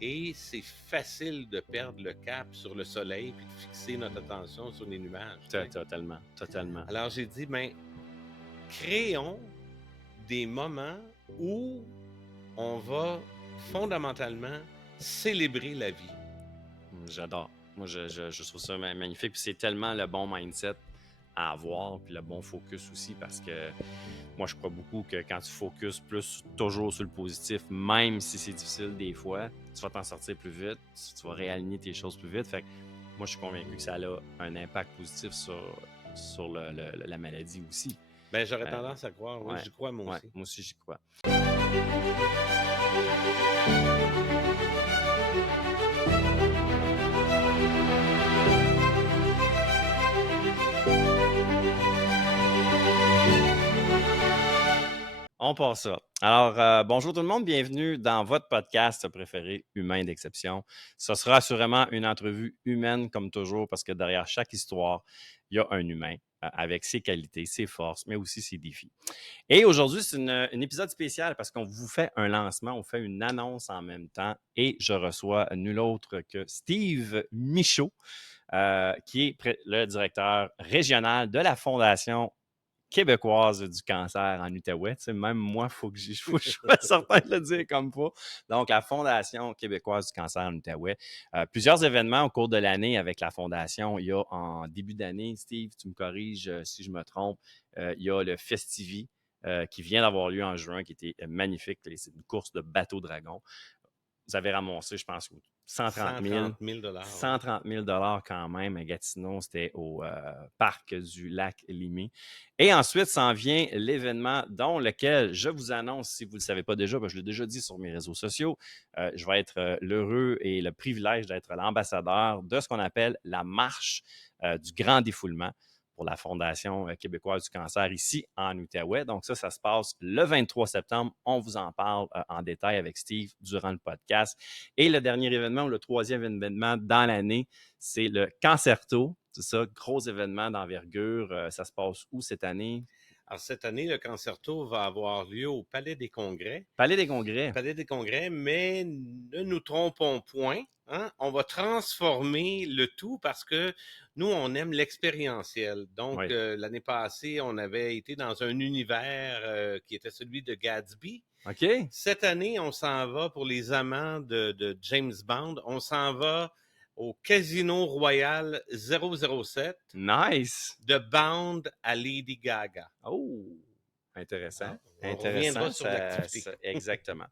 et c'est facile de perdre le cap sur le soleil puis de fixer notre attention sur les nuages. Tu sais. Totalement. Alors j'ai dit, créons des moments où on va fondamentalement célébrer la vie. J'adore. Moi, je trouve ça magnifique. Puis c'est tellement le bon mindset à avoir, puis le bon focus aussi, parce que moi, je crois beaucoup que quand tu focuses plus toujours sur le positif, même si c'est difficile des fois, tu vas t'en sortir plus vite, tu vas réaligner tes choses plus vite. Fait que moi, je suis convaincu que ça a un impact positif sur la maladie aussi. J'aurais tendance à croire, oui, Ouais, j'y crois moi aussi. moi aussi, j'y crois. On part ça. Alors, bonjour tout le monde, bienvenue dans votre podcast préféré, Humain d'exception. Ce sera assurément une entrevue humaine comme toujours parce que derrière chaque histoire, il y a un humain avec ses qualités, ses forces, mais aussi ses défis. Et aujourd'hui, c'est un épisode spécial parce qu'on vous fait un lancement, on fait une annonce en même temps et je reçois nul autre que Steve Michaud, qui est le directeur régional de la Fondation québécoise du cancer en Outaouais. Tu sais, même moi, il faut que je sois certain de le dire comme pas. Donc, la Fondation québécoise du cancer en Outaouais. Plusieurs événements au cours de l'année avec la Fondation. Il y a en début d'année, Steve, tu me corriges si je me trompe, il y a le Festivi qui vient d'avoir lieu en juin, qui était magnifique. C'est une course de bateau dragon. Vous avez ramassé, je pense, 130 000 130 000 quand même à Gatineau. C'était au parc du lac Limay. Et ensuite, s'en vient l'événement dont lequel je vous annonce, si vous ne le savez pas déjà, je l'ai déjà dit sur mes réseaux sociaux, je vais être l'heureux et le privilège d'être l'ambassadeur de ce qu'on appelle la marche du grand défoulement pour la Fondation québécoise du cancer ici en Outaouais. Donc ça se passe le 23 septembre. On vous en parle en détail avec Steve durant le podcast. Et le dernier événement, ou le troisième événement dans l'année, c'est le Cancerto. C'est ça, gros événement d'envergure. Ça se passe où cette année? Alors, cette année, le Cancerto va avoir lieu au Palais des Congrès. Palais des Congrès. Palais des Congrès, mais ne nous trompons point. Hein? On va transformer le tout parce que nous, on aime l'expérientiel. Donc, Oui. L'année passée, on avait été dans un univers qui était celui de Gatsby. OK. Cette année, on s'en va pour les amants de James Bond. On s'en va au Casino Royal 007. Nice. De Bond à Lady Gaga. Oh, intéressant. On reviendra sur Ça, l'activité. exactement.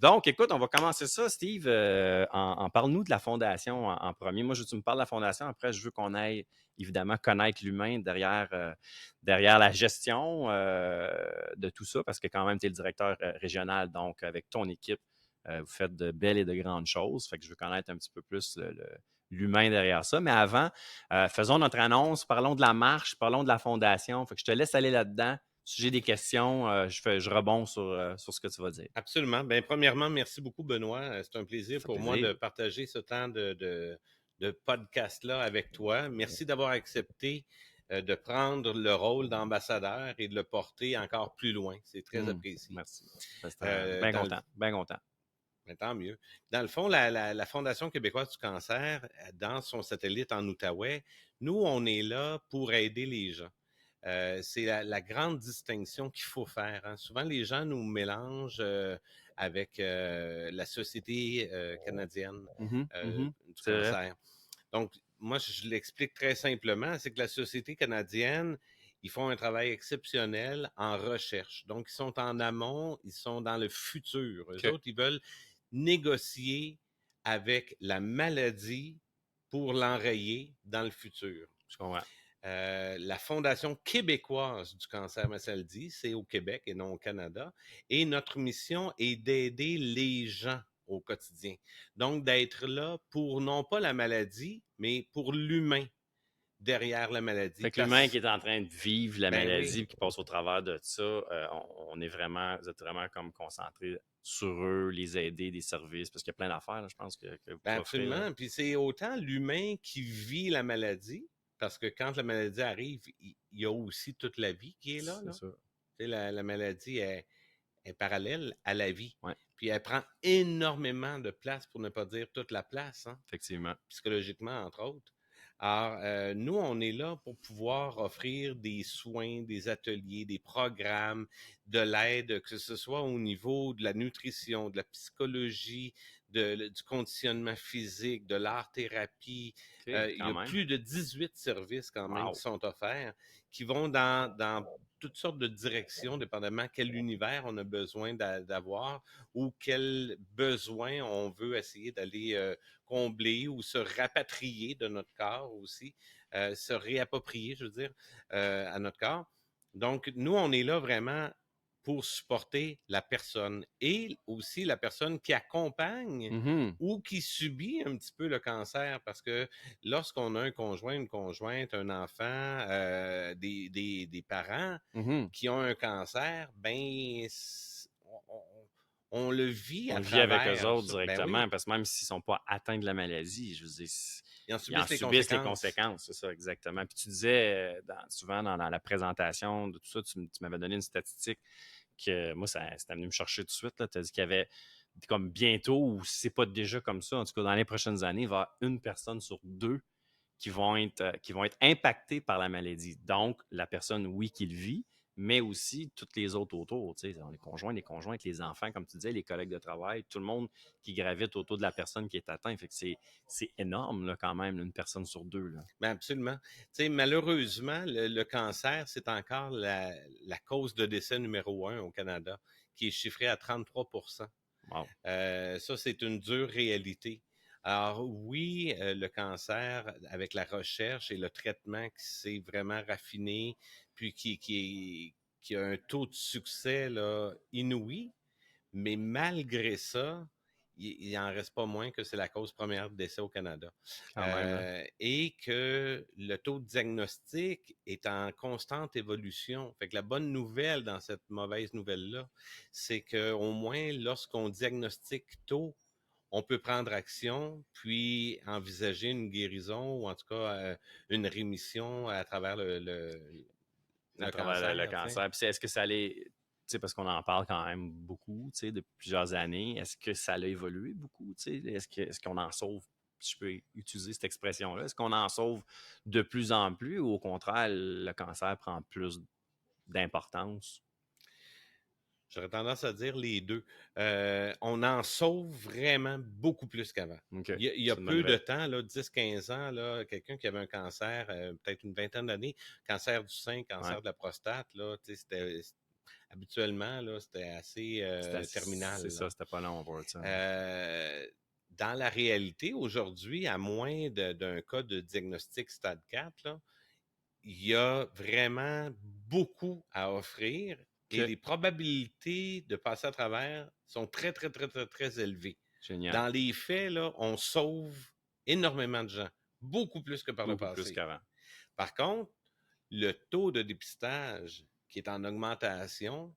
Donc, écoute, on va commencer ça, Steve. Parle-nous de la Fondation en premier. Moi, tu me parles de la Fondation. Après, je veux qu'on aille évidemment connaître l'humain derrière la gestion de tout ça, parce que quand même, tu es le directeur régional. Donc, avec ton équipe, vous faites de belles et de grandes choses. Fait que je veux connaître un petit peu plus l'humain derrière ça. Mais avant, faisons notre annonce, parlons de la marche, parlons de la Fondation. Fait que je te laisse aller là-dedans. Si j'ai des questions, je rebonds sur ce que tu vas dire. Absolument. Premièrement, merci beaucoup, Benoît. C'est un plaisir pour moi de partager ce temps de podcast-là avec toi. Merci d'avoir accepté de prendre le rôle d'ambassadeur et de le porter encore plus loin. C'est très apprécié. Merci. Bien content. Bien content. Tant mieux. Dans le fond, la Fondation québécoise du cancer, dans son satellite en Outaouais, nous, on est là pour aider les gens. C'est la grande distinction qu'il faut faire. Hein. Souvent, les gens nous mélangent avec la Société canadienne du cancer. Donc, moi, je l'explique très simplement, c'est que la Société canadienne, ils font un travail exceptionnel en recherche. Donc, ils sont en amont, ils sont dans le futur. Eux autres, ils veulent négocier avec la maladie pour l'enrayer dans le futur. Je comprends. La Fondation québécoise du cancer, mais ça le dit, c'est au Québec et non au Canada. Et notre mission est d'aider les gens au quotidien. Donc, d'être là pour non pas la maladie, mais pour l'humain derrière la maladie. Fait que l'humain qui est en train de vivre la maladie, qui passe au travers de ça, vous êtes vraiment comme concentré sur eux, les aider, des services, parce qu'il y a plein d'affaires, là, je pense, que vous pouvez absolument. offrir. Puis c'est autant l'humain qui vit la maladie, parce que quand la maladie arrive, il y a aussi toute la vie qui est là. C'est ça. La maladie est parallèle à la vie. Ouais. Puis elle prend énormément de place, pour ne pas dire toute la place, hein, Effectivement. psychologiquement, entre autres. Alors, nous, on est là pour pouvoir offrir des soins, des ateliers, des programmes, de l'aide, que ce soit au niveau de la nutrition, de la psychologie, du conditionnement physique, de l'art-thérapie. OK, Il y quand a même. plus de 18 services quand même qui Wow. sont offerts, qui vont dans toutes sortes de directions, dépendamment quel univers on a besoin d'avoir ou quel besoin on veut essayer d'aller combler ou se rapatrier de notre corps aussi, se réapproprier, je veux dire, à notre corps. Donc, nous, on est là vraiment pour supporter la personne et aussi la personne qui accompagne Mhm. ou qui subit un petit peu le cancer, parce que lorsqu'on a un conjoint, une conjointe, un enfant, des parents Mhm. qui ont un cancer, ben, on le vit On à le vit avec eux travers autres ça. Ben directement oui, parce que même s'ils ne sont pas atteints de la maladie, je veux dire, ils en ils en subissent les subissent les conséquences. conséquences, c'est ça, exactement. Puis tu disais, souvent dans la présentation de tout ça, tu m'avais donné une statistique que moi, ça venu me chercher tout de suite. Tu as dit qu'il y avait comme bientôt, ou si c'est pas déjà comme ça, en tout cas dans les prochaines années, il va y avoir une personne sur deux qui vont être impactés par la maladie. Donc, la personne, oui, qui le vit, mais aussi toutes les autres autour, tu sais, les conjoints, les conjointes, les enfants, comme tu disais, les collègues de travail, tout le monde qui gravite autour de la personne qui est atteinte. Fait que c'est énorme, là, quand même, une personne sur deux, là. Ben absolument. Tu sais, malheureusement, le cancer, c'est encore la cause de décès numéro un au Canada, qui est chiffrée à 33%. Wow. Ça, c'est une dure réalité. Alors oui, le cancer, avec la recherche et le traitement qui s'est vraiment raffiné, puis qui a un taux de succès là, inouï, mais malgré ça, il en reste pas moins que c'est la cause première de décès au Canada. Quand même, hein. Et que le taux de diagnostic est en constante évolution. Fait que la bonne nouvelle dans cette mauvaise nouvelle-là, c'est qu'au moins, lorsqu'on diagnostique tôt, on peut prendre action, puis envisager une guérison ou en tout cas une rémission à travers À le travers le cancer. Tu sais. cancer. Puis est-ce que ça allait, tu sais, parce qu'on en parle quand même beaucoup, tu sais, depuis plusieurs années, est-ce que ça a évolué beaucoup, tu sais? Est-ce qu'on en sauve, si je peux utiliser cette expression-là, est-ce qu'on en sauve de plus en plus ou au contraire, le cancer prend plus d'importance? J'aurais tendance à dire les deux. On en sauve vraiment beaucoup plus qu'avant. OK, Il y a c'est une bonne peu de nouvelle. temps, là, 10-15 ans, là, quelqu'un qui avait un cancer, peut-être une vingtaine d'années, cancer du sein, Ouais. cancer de la prostate, là, habituellement, là, c'était assez C'est terminal. ça, Là. c'était pas long pour ça. Euh, dans la réalité, aujourd'hui, à moins d'un cas de diagnostic stade 4, là, il y a vraiment beaucoup à offrir et OK, les probabilités de passer à travers sont très, très, très, très, très élevées. génial. Dans les faits, là, on sauve énormément de gens, beaucoup plus que par le Beaucoup plus passé. qu'avant. Par contre, le taux de dépistage qui est en augmentation,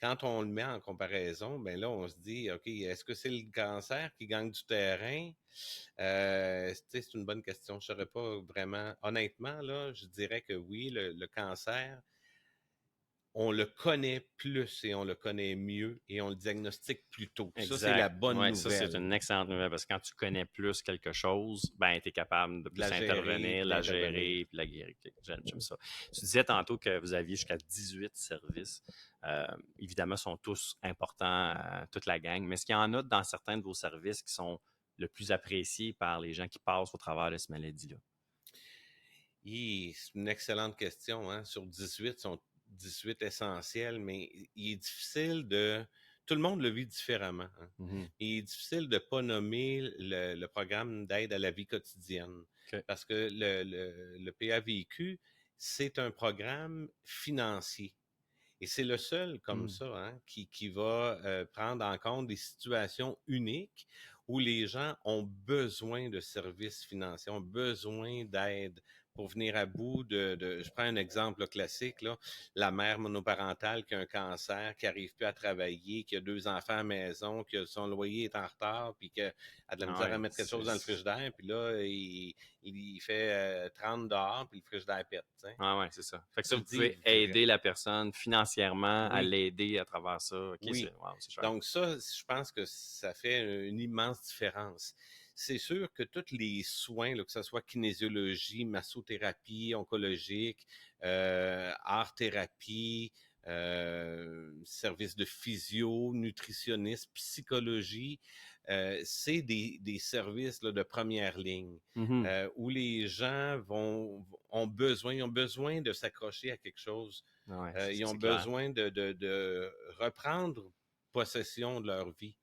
quand on le met en comparaison, ben là, on se dit, OK, est-ce que c'est le cancer qui gagne du terrain? C'est une bonne question. Je ne saurais pas vraiment. Honnêtement, là, je dirais que oui, le cancer, on le connaît plus et on le connaît mieux et on le diagnostique plus tôt. Ça, c'est la Exact. bonne Oui, ça, c'est nouvelle. une excellente nouvelle parce que quand tu connais plus quelque chose, ben, tu es capable de De la plus gérer intervenir, puis la d'intervenir. gérer, puis la guérir. Ok, j'aime ça. Tu disais tantôt que vous aviez jusqu'à 18 services. Évidemment, ils sont tous importants, toute la gang, mais est-ce qu'il y en a dans certains de vos services qui sont le plus appréciés par les gens qui passent au travers de cette maladie-là? C'est une excellente question. Hein? Sur 18, sont 18 essentiels, mais il est difficile de... Tout le monde le vit différemment. Hein? Mhm. Il est difficile de ne pas nommer le programme d'aide à la vie quotidienne. OK. Parce que le PAVQ, c'est un programme financier. Et c'est le seul comme Mm. ça hein, qui va prendre en compte des situations uniques où les gens ont besoin de services financiers, ont besoin d'aide pour venir à bout je prends un exemple là, classique, là, la mère monoparentale qui a un cancer, qui n'arrive plus à travailler, qui a 2 enfants à la maison, que son loyer est en retard, puis qu'elle a de la Ah misère à ouais, mettre quelque chose dans le frigidaire, puis là, il fait 30 dehors, puis le frigidaire pète. T'sais. ah ouais, c'est ça. Fait que ça, Tu vous te dis, pouvez aider la personne financièrement à oui, l'aider à travers ça. OK, oui. wow, c'est cher. Donc ça, je pense que ça fait une immense différence. C'est sûr que tous les soins, là, que ce soit kinésiologie, massothérapie, oncologique, art-thérapie, service de physio, nutritionniste, psychologie, c'est des services là, de première ligne Mhm. où les gens ils ont besoin de s'accrocher à quelque chose. Ouais, Ils ont c'est clair. besoin de reprendre possession de leur vie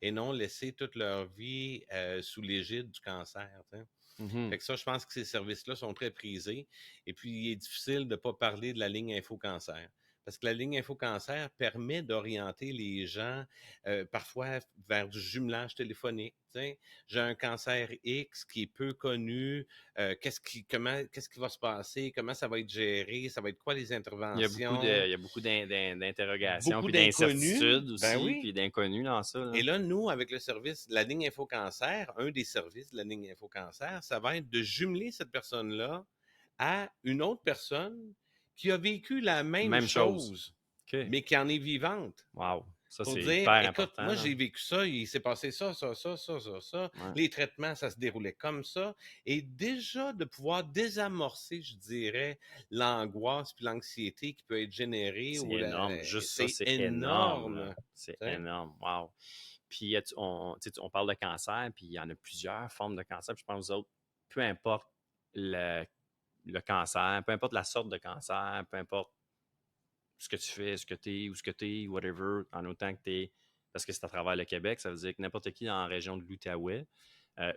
et non laisser toute leur vie sous l'égide du cancer. T'sais. Mhm. Fait que ça, je pense que ces services-là sont très prisés. Et puis, il est difficile de ne pas parler de la ligne Info Cancer. Parce que la ligne Info Cancer permet d'orienter les gens parfois vers du jumelage téléphonique. T'sais. J'ai un cancer X qui est peu connu. Qu'est-ce qui va se passer? Comment ça va être géré? Ça va être quoi les interventions? Il y a beaucoup d'interrogations, Beaucoup puis d'inconnus. d'incertitudes Ben aussi, oui. puis d'inconnus dans ça, Et là. là, nous, avec le service, la ligne Info Cancer, un des services de la ligne Info Cancer, ça va être de jumeler cette personne-là à une autre personne qui a vécu la même Même chose. chose, OK. mais qui en est vivante. Wow. Ça, Pour c'est dire, hyper écoute, important, moi, là. j'ai vécu ça, il s'est passé ça, ça, ça, ça, ça, ça. Ouais. Les traitements, ça se déroulait comme ça. Et déjà, de pouvoir désamorcer, je dirais, l'angoisse puis l'anxiété qui peut être générée, C'est énorme. Juste ça, c'est c'est énorme, là. énorme. C'est T'sais. énorme. Wow. Puis, on parle de cancer, puis il y en a plusieurs formes de cancer. Puis je pense que vous autres, peu importe le, le cancer, peu importe la sorte de cancer, peu importe ce que tu fais, ce que tu es, où ce que tu es, whatever, en autant que tu es, parce que c'est à travers le Québec, ça veut dire que n'importe qui dans la région de l'Outaouais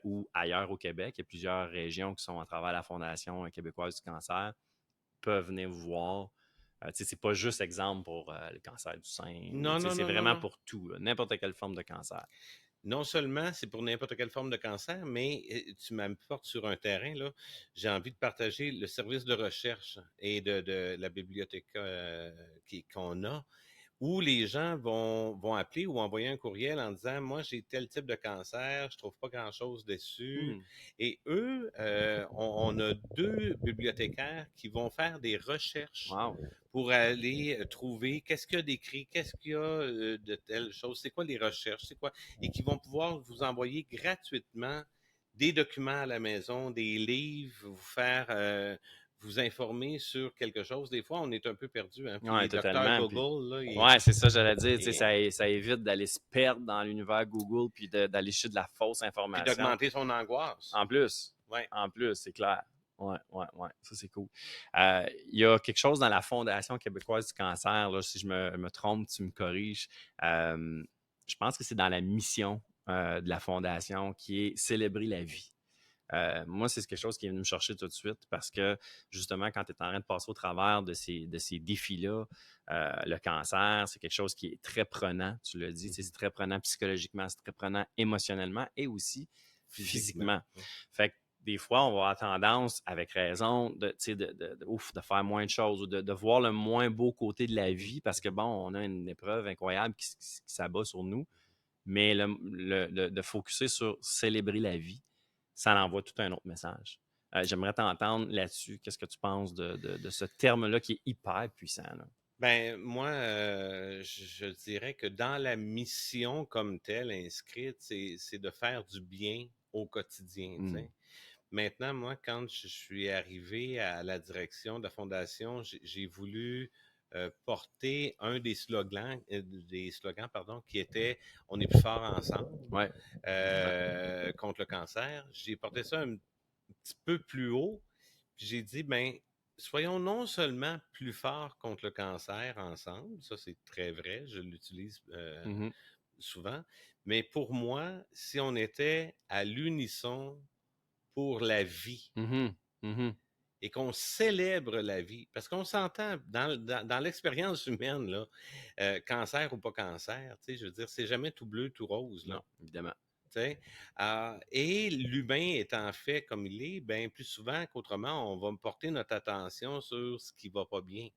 ou ailleurs au Québec, il y a plusieurs régions qui sont à travers la Fondation québécoise du cancer, peuvent venir vous voir. C'est pas juste exemple pour le cancer du sein, ou Non, non, c'est non, non, vraiment non. pour tout, là, n'importe quelle forme de cancer. Non seulement c'est pour n'importe quelle forme de cancer, mais tu m'apportes sur un terrain, là. J'ai envie de partager le service de recherche et de la bibliothèque qu'on a, où les gens vont appeler ou envoyer un courriel en disant, moi, j'ai tel type de cancer, je trouve pas grand-chose dessus. Hmm. Et eux, on a 2 bibliothécaires qui vont faire des recherches Wow. pour aller trouver qu'est-ce qu'il y a d'écrit, qu'est-ce qu'il y a de telles choses, c'est quoi les recherches, c'est quoi, et qui vont pouvoir vous envoyer gratuitement des documents à la maison, des livres, vous informer sur quelque chose. Des fois, on est un peu perdu, hein? Puis Ouais, les docteurs totalement. Puis, Google, là, ouais, c'est ça, j'allais dire. et- Ça évite d'aller se perdre dans l'univers Google puis d'aller chercher de la fausse puis information. d'augmenter son angoisse. En plus, Ouais. c'est clair. Ouais, ouais, ouais. Ça, c'est cool. Il y a quelque chose dans la Fondation québécoise du cancer, là, si je me trompe, tu me corriges. Je pense que c'est dans la mission de la Fondation qui est célébrer la vie. Moi, c'est quelque chose qui est venu me chercher tout de suite parce que justement, quand tu es en train de passer au travers de ces défis-là, le cancer, c'est quelque chose qui est très prenant, tu l'as dit, c'est très prenant psychologiquement, c'est très prenant émotionnellement et aussi Physiquement. physiquement. Fait que des fois, on va avoir tendance, avec raison, de faire moins de choses ou de voir le moins beau côté de la vie parce que, bon, on a une épreuve incroyable qui s'abat sur nous, mais de focuser sur célébrer la vie, ça envoie tout un autre message. J'aimerais t'entendre là-dessus. Qu'est-ce que tu penses de ce terme-là qui est hyper puissant, là? Ben, moi, je dirais que dans la mission comme telle inscrite, c'est de faire du bien au quotidien, tu Mm. sais. Maintenant, moi, quand je suis arrivé à la direction de la fondation, j'ai voulu porter un des slogans, pardon, qui était "On est plus fort ensemble" Ouais, vraiment. contre le cancer. J'ai porté ça un petit peu plus haut, puis j'ai dit, ben, soyons non seulement plus forts contre le cancer ensemble, ça c'est très vrai, je l'utilise Mhm. souvent, mais pour moi, si on était à l'unisson pour la vie Mhm. Mhm. et qu'on célèbre la vie, parce qu'on s'entend dans l'expérience humaine, là, cancer ou pas cancer, tu sais, je veux dire, c'est jamais tout bleu, tout rose, là. Non, évidemment. sais. Et l'humain étant fait comme il est, ben plus souvent qu'autrement, on va me porter notre attention sur ce qui va pas bien.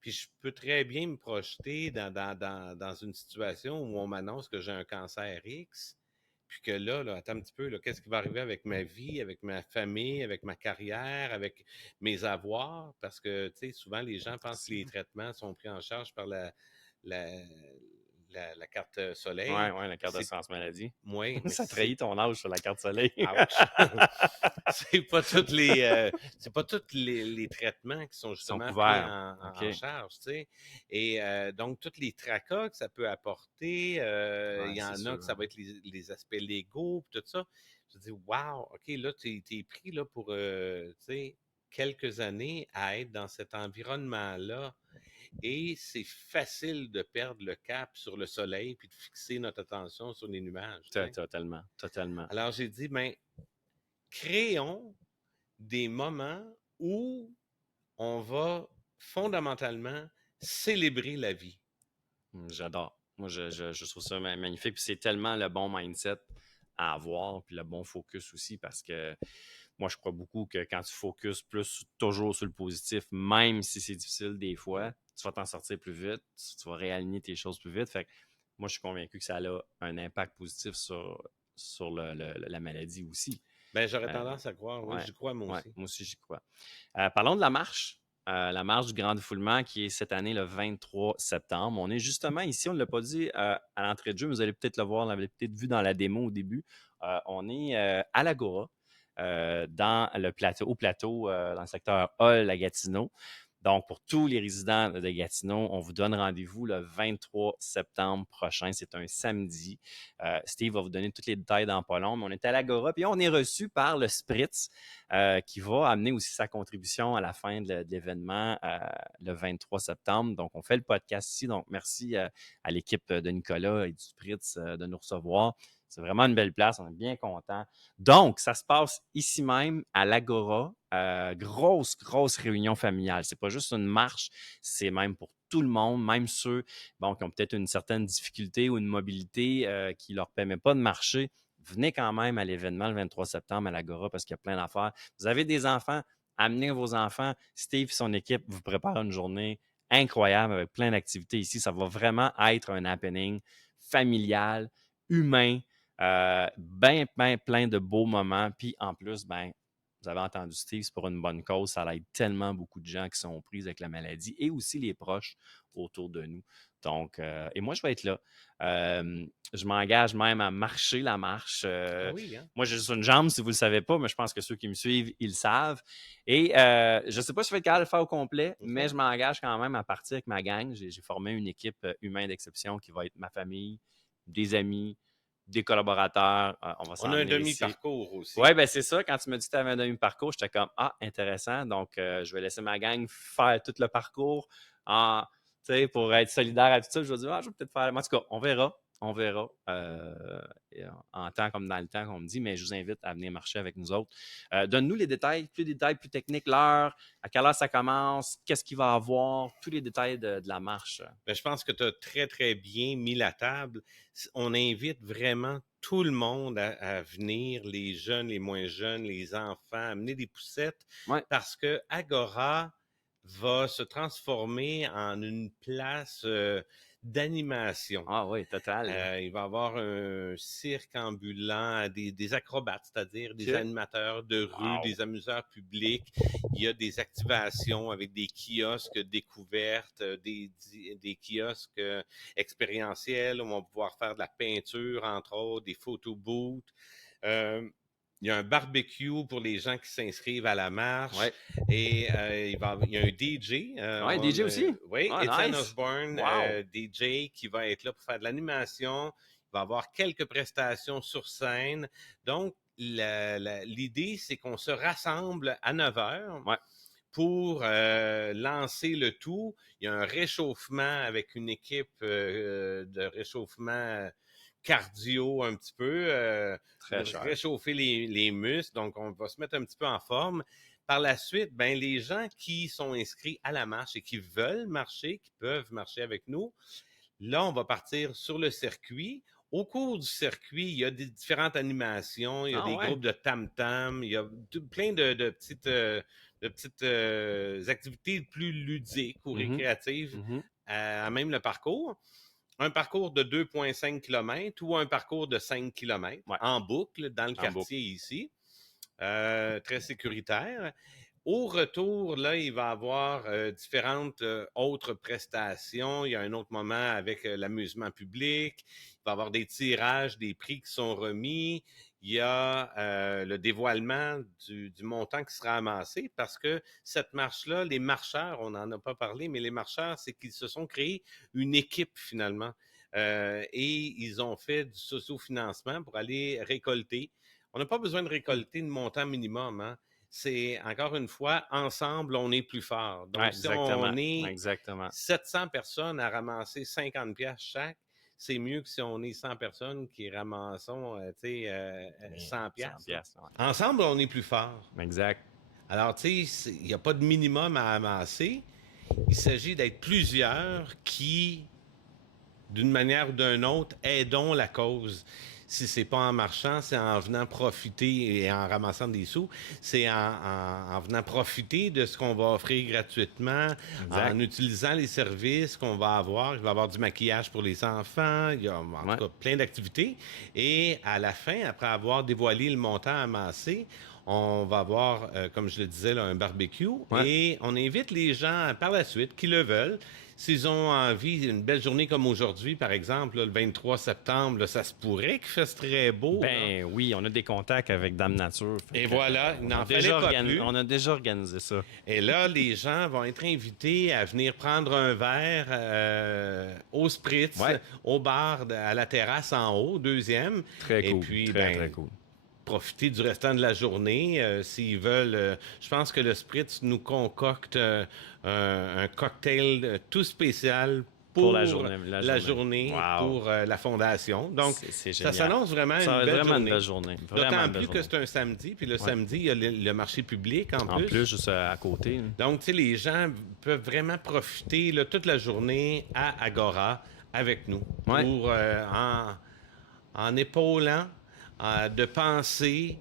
Puis je peux très bien me projeter dans une situation où on m'annonce que j'ai un cancer X, puis que là, attends un petit peu, là, qu'est-ce qui va arriver avec ma vie, avec ma famille, avec ma carrière, avec mes avoirs? Parce que, tu sais, souvent les gens pensent que les traitements sont pris en charge par la, la carte Ouais, soleil. ouais, la carte C'est d'assurance maladie. moi, mais Ça c'est trahit ton âge sur la carte soleil. ouch! C'est pas toutes c'est pas tous les traitements qui sont Ils sont justement pris couverts. OK. en charge, tu sais. Et donc, tous les tracas que ça peut apporter, il Ouais, y c'est en a sûr. que ça va être les aspects légaux, puis tout ça. Je dis, wow, OK, là, t'es pris là, pour, tu sais, quelques années à être dans cet environnement-là. Et c'est facile de perdre le cap sur le soleil puis de fixer notre attention sur les nuages, tu sais. Totalement, totalement. Alors, j'ai dit, ben, créons des moments où on va fondamentalement célébrer la vie. J'adore. Moi, je trouve ça magnifique. Puis c'est tellement le bon mindset à avoir, puis le bon focus aussi, parce que moi, je crois beaucoup que quand tu focuses plus toujours sur le positif, même si c'est difficile des fois, tu vas t'en sortir plus vite, tu vas réaligner tes choses plus vite. Fait que moi, je suis convaincu que ça a un impact positif sur la maladie aussi. Ben, j'aurais Euh, tendance à croire, oui, ouais, j'y crois moi ouais, aussi. moi aussi, j'y crois. Parlons de la marche. La marche du Grand Défoulement qui est cette année le 23 septembre. On est justement ici, on ne l'a pas dit à l'entrée de jeu, mais vous allez peut-être le voir, on l'avait peut-être vu dans la démo au début. On est à l'Agora, dans le plateau, au plateau, dans le secteur Hall à Gatineau. Donc, pour tous les résidents de Gatineau, on vous donne rendez-vous le 23 septembre prochain. C'est un samedi. Steve va vous donner tous les détails dans pas long, mais on est à l'Agora. Puis on est reçu par le Spritz, qui va amener aussi sa contribution à la fin de l'événement le 23 septembre. Donc, on fait le podcast ici. Donc, merci à l'équipe de Nicolas et du Spritz de nous recevoir. C'est vraiment une belle place. On est bien contents. Donc, ça se passe ici même à l'Agora. Grosse réunion familiale. C'est pas juste une marche, c'est même pour tout le monde, même ceux bon, qui ont peut-être une certaine difficulté ou une mobilité qui ne leur permet pas de marcher. Venez quand même à l'événement le 23 septembre à l'Agora parce qu'il y a plein d'affaires. Vous avez des enfants, amenez vos enfants. Steve et son équipe vous préparent une journée incroyable avec plein d'activités ici. Ça va vraiment être un happening familial, humain, plein de beaux moments. Puis en plus, ben, vous avez entendu Steve, c'est pour une bonne cause. Ça aide tellement beaucoup de gens qui sont pris avec la maladie et aussi les proches autour de nous. Donc, et moi, je vais être là. Je m'engage même à marcher la marche. Ah oui, hein? Moi, j'ai juste une jambe, si vous ne le savez pas, mais je pense que ceux qui me suivent, ils le savent. Et je ne sais pas si je vais être capable de le faire au complet, mais OK. je m'engage quand même à partir avec ma gang. J'ai formé une équipe humaine d'exception qui va être ma famille, des amis, des collaborateurs. On va On s'en a un venir ici. demi-parcours aussi. Oui, ben c'est ça. Quand tu me dis que tu avais un demi-parcours, j'étais comme ah, intéressant. Donc, je vais laisser ma gang faire tout le parcours pour être solidaire à tout ça. Je vais dire, ah, je vais peut-être faire. En tout cas, on verra. On verra en temps comme dans le temps qu'on me dit, mais je vous invite à venir marcher avec nous autres. Donne-nous les détails, tous les détails plus techniques, l'heure, à quelle heure ça commence, qu'est-ce qu'il va y avoir, tous les détails de la marche. Ben, je pense que tu as très, très bien mis la table. On invite vraiment tout le monde à venir, les jeunes, les moins jeunes, les enfants, amener des poussettes, Ouais. parce que Agora va se transformer en une place d'animation. Ah oui, total. Il va y avoir un cirque ambulant, des acrobates, c'est-à-dire des OK. animateurs de rue, Wow. des amuseurs publics. Il y a des activations avec des kiosques découvertes, des kiosques expérientiels où on va pouvoir faire de la peinture, entre autres, des photo booths. Il y a un barbecue pour les gens qui s'inscrivent à la marche. Ouais. Et il y a un DJ. Ouais, DJ aussi? Oui, Ah, Étienne nice. Osborne, Wow. DJ, qui va être là pour faire de l'animation. Il va avoir quelques prestations sur scène. Donc, l'idée, c'est qu'on se rassemble à 9 heures Ouais. pour lancer le tout. Il y a un réchauffement avec une équipe de réchauffement cardio un petit peu, Très cher. réchauffer les muscles. Donc, on va se mettre un petit peu en forme. Par la suite, ben, les gens qui sont inscrits à la marche et qui veulent marcher, qui peuvent marcher avec nous, là, on va partir sur le circuit. Au cours du circuit, il y a des différentes animations, il y a Ah des ouais? groupes de tam-tam, il y a plein de petites activités plus ludiques ou Mhm. récréatives Mhm. à même le parcours. Un parcours de 2,5 km ou un parcours de 5 km Ouais, en boucle dans le en boucle. quartier ici. Très sécuritaire. Au retour, là, il va y avoir différentes autres prestations. Il y a un autre moment avec l'amusement public. Il va y avoir des tirages, des prix qui sont remis. Il y a le dévoilement du montant qui sera amassé parce que cette marche-là, les marcheurs, on n'en a pas parlé, mais les marcheurs, c'est qu'ils se sont créés une équipe finalement. Et ils ont fait du socio-financement pour aller récolter. On n'a pas besoin de Hmm. récolter une montant minimum, hein. C'est, encore une fois, ensemble, on est plus fort. Ouais, Donc, si exactement. on est Exactement. 700 personnes à ramasser 50 pièces chaque, c'est mieux que si on est 100 personnes qui ramassons, 100 100 pièces. piastres, ouais. Ensemble, on est plus fort. Exact. Alors, tu sais, il n'y a pas de minimum à amasser. Il s'agit d'être plusieurs qui, d'une manière ou d'une autre, aidons la cause. Si c'est pas en marchant, c'est en venant profiter et en ramassant des sous. C'est en venant profiter de ce qu'on va offrir gratuitement, Exact. en utilisant les services qu'on va avoir. Il va y avoir du maquillage pour les enfants, il y a en Ouais. tout cas plein d'activités. Et à la fin, après avoir dévoilé le montant amassé, on va avoir, comme je le disais, là, un barbecue. Ouais. Et on invite les gens par la suite qui le veulent. S'ils ont envie, une belle journée comme aujourd'hui, par exemple, là, le 23 septembre, là, ça se pourrait qu'il fasse très beau. Là. Ben oui, on a des contacts avec Dame Nature. Fait Et que, voilà, il n'en fallait pas plus. on a déjà organisé ça. Et là, les gens vont être invités à venir prendre un verre au Spritz, Ouais. au bar, à la terrasse en haut, deuxième. Très Et cool. puis, Très, ben, très cool. profiter du restant de la journée. S'ils veulent, je pense que le Spritz nous concocte un cocktail tout spécial Pour pour la journée. la journée Wow. pour la fondation. Donc, C'est ça génial. s'annonce vraiment Ça va une être belle vraiment une journée. belle journée. Vraiment D'autant une belle plus que journée. c'est un samedi, puis le Ouais. samedi, il y a le marché public en En plus. plus, juste à côté. Donc, tu sais, les gens peuvent vraiment profiter là, toute la journée à Agora avec nous Ouais. pour, en épaulant, de penser,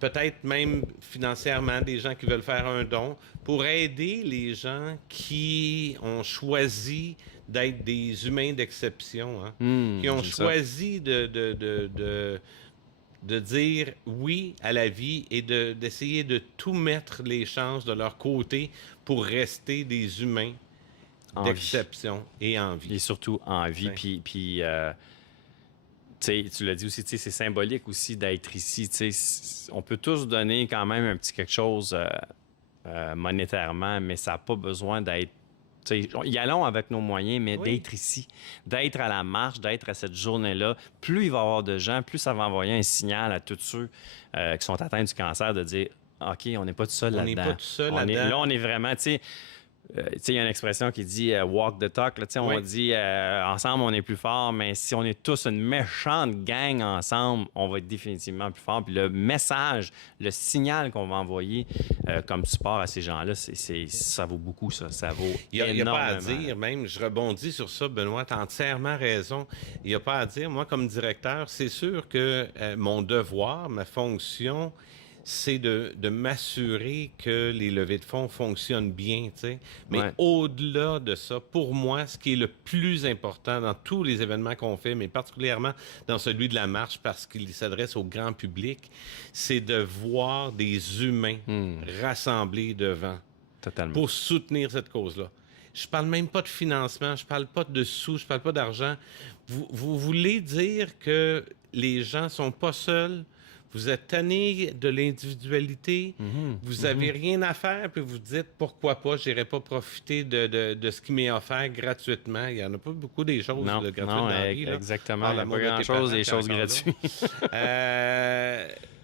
peut-être même financièrement, des gens qui veulent faire un don, pour aider les gens qui ont choisi d'être des humains d'exception, hein, qui ont J'aime ça. choisi de dire oui à la vie et d'essayer de tout mettre les chances de leur côté pour rester des humains En vie. d'exception et en vie. Et surtout en vie. Ouais. Puis tu l'as dit aussi, c'est symbolique aussi d'être ici. On peut tous donner quand même un petit quelque chose monétairement, mais ça n'a pas besoin d'être. Y allons avec nos moyens, mais Oui. d'être ici, d'être à la marche, d'être à cette journée-là, plus il va y avoir de gens, plus ça va envoyer un signal à tous ceux qui sont atteints du cancer de dire OK, on n'est pas tout seul On n'est là-dedans. pas tout seul Là, là-dedans. on est vraiment, il y a une expression qui dit walk the talk. Là, on Oui. dit ensemble, on est plus fort, mais si on est tous une méchante gang ensemble, on va être définitivement plus fort. Puis le message, le signal qu'on va envoyer comme support à ces gens-là, ça vaut beaucoup, ça. Ça vaut Il n'y a pas à énormément. dire, même, je rebondis sur ça, Benoît, tu as entièrement raison. Il n'y a pas à dire. Moi, comme directeur, c'est sûr que mon devoir, ma fonction, c'est de m'assurer que les levées de fonds fonctionnent bien, tu sais. Mais Ouais. au-delà de ça, pour moi, ce qui est le plus important dans tous les événements qu'on fait, mais particulièrement dans celui de la marche, parce qu'il s'adresse au grand public, c'est de voir des humains rassemblés devant Totalement. pour soutenir cette cause-là. Je parle même pas de financement, je parle pas de sous, je parle pas d'argent. Vous voulez dire que les gens sont pas seuls, vous êtes tannés de l'individualité, vous avez rien à faire, puis vous dites pourquoi pas, j'irai pas profiter de ce qui m'est offert gratuitement. Il y en a pas beaucoup des choses Non, gratuites non, dans la vie. Là. exactement. Ah, Il n'y a l'amour pas de tes grand-chose, parents, des t'es choses encore là. gratuites.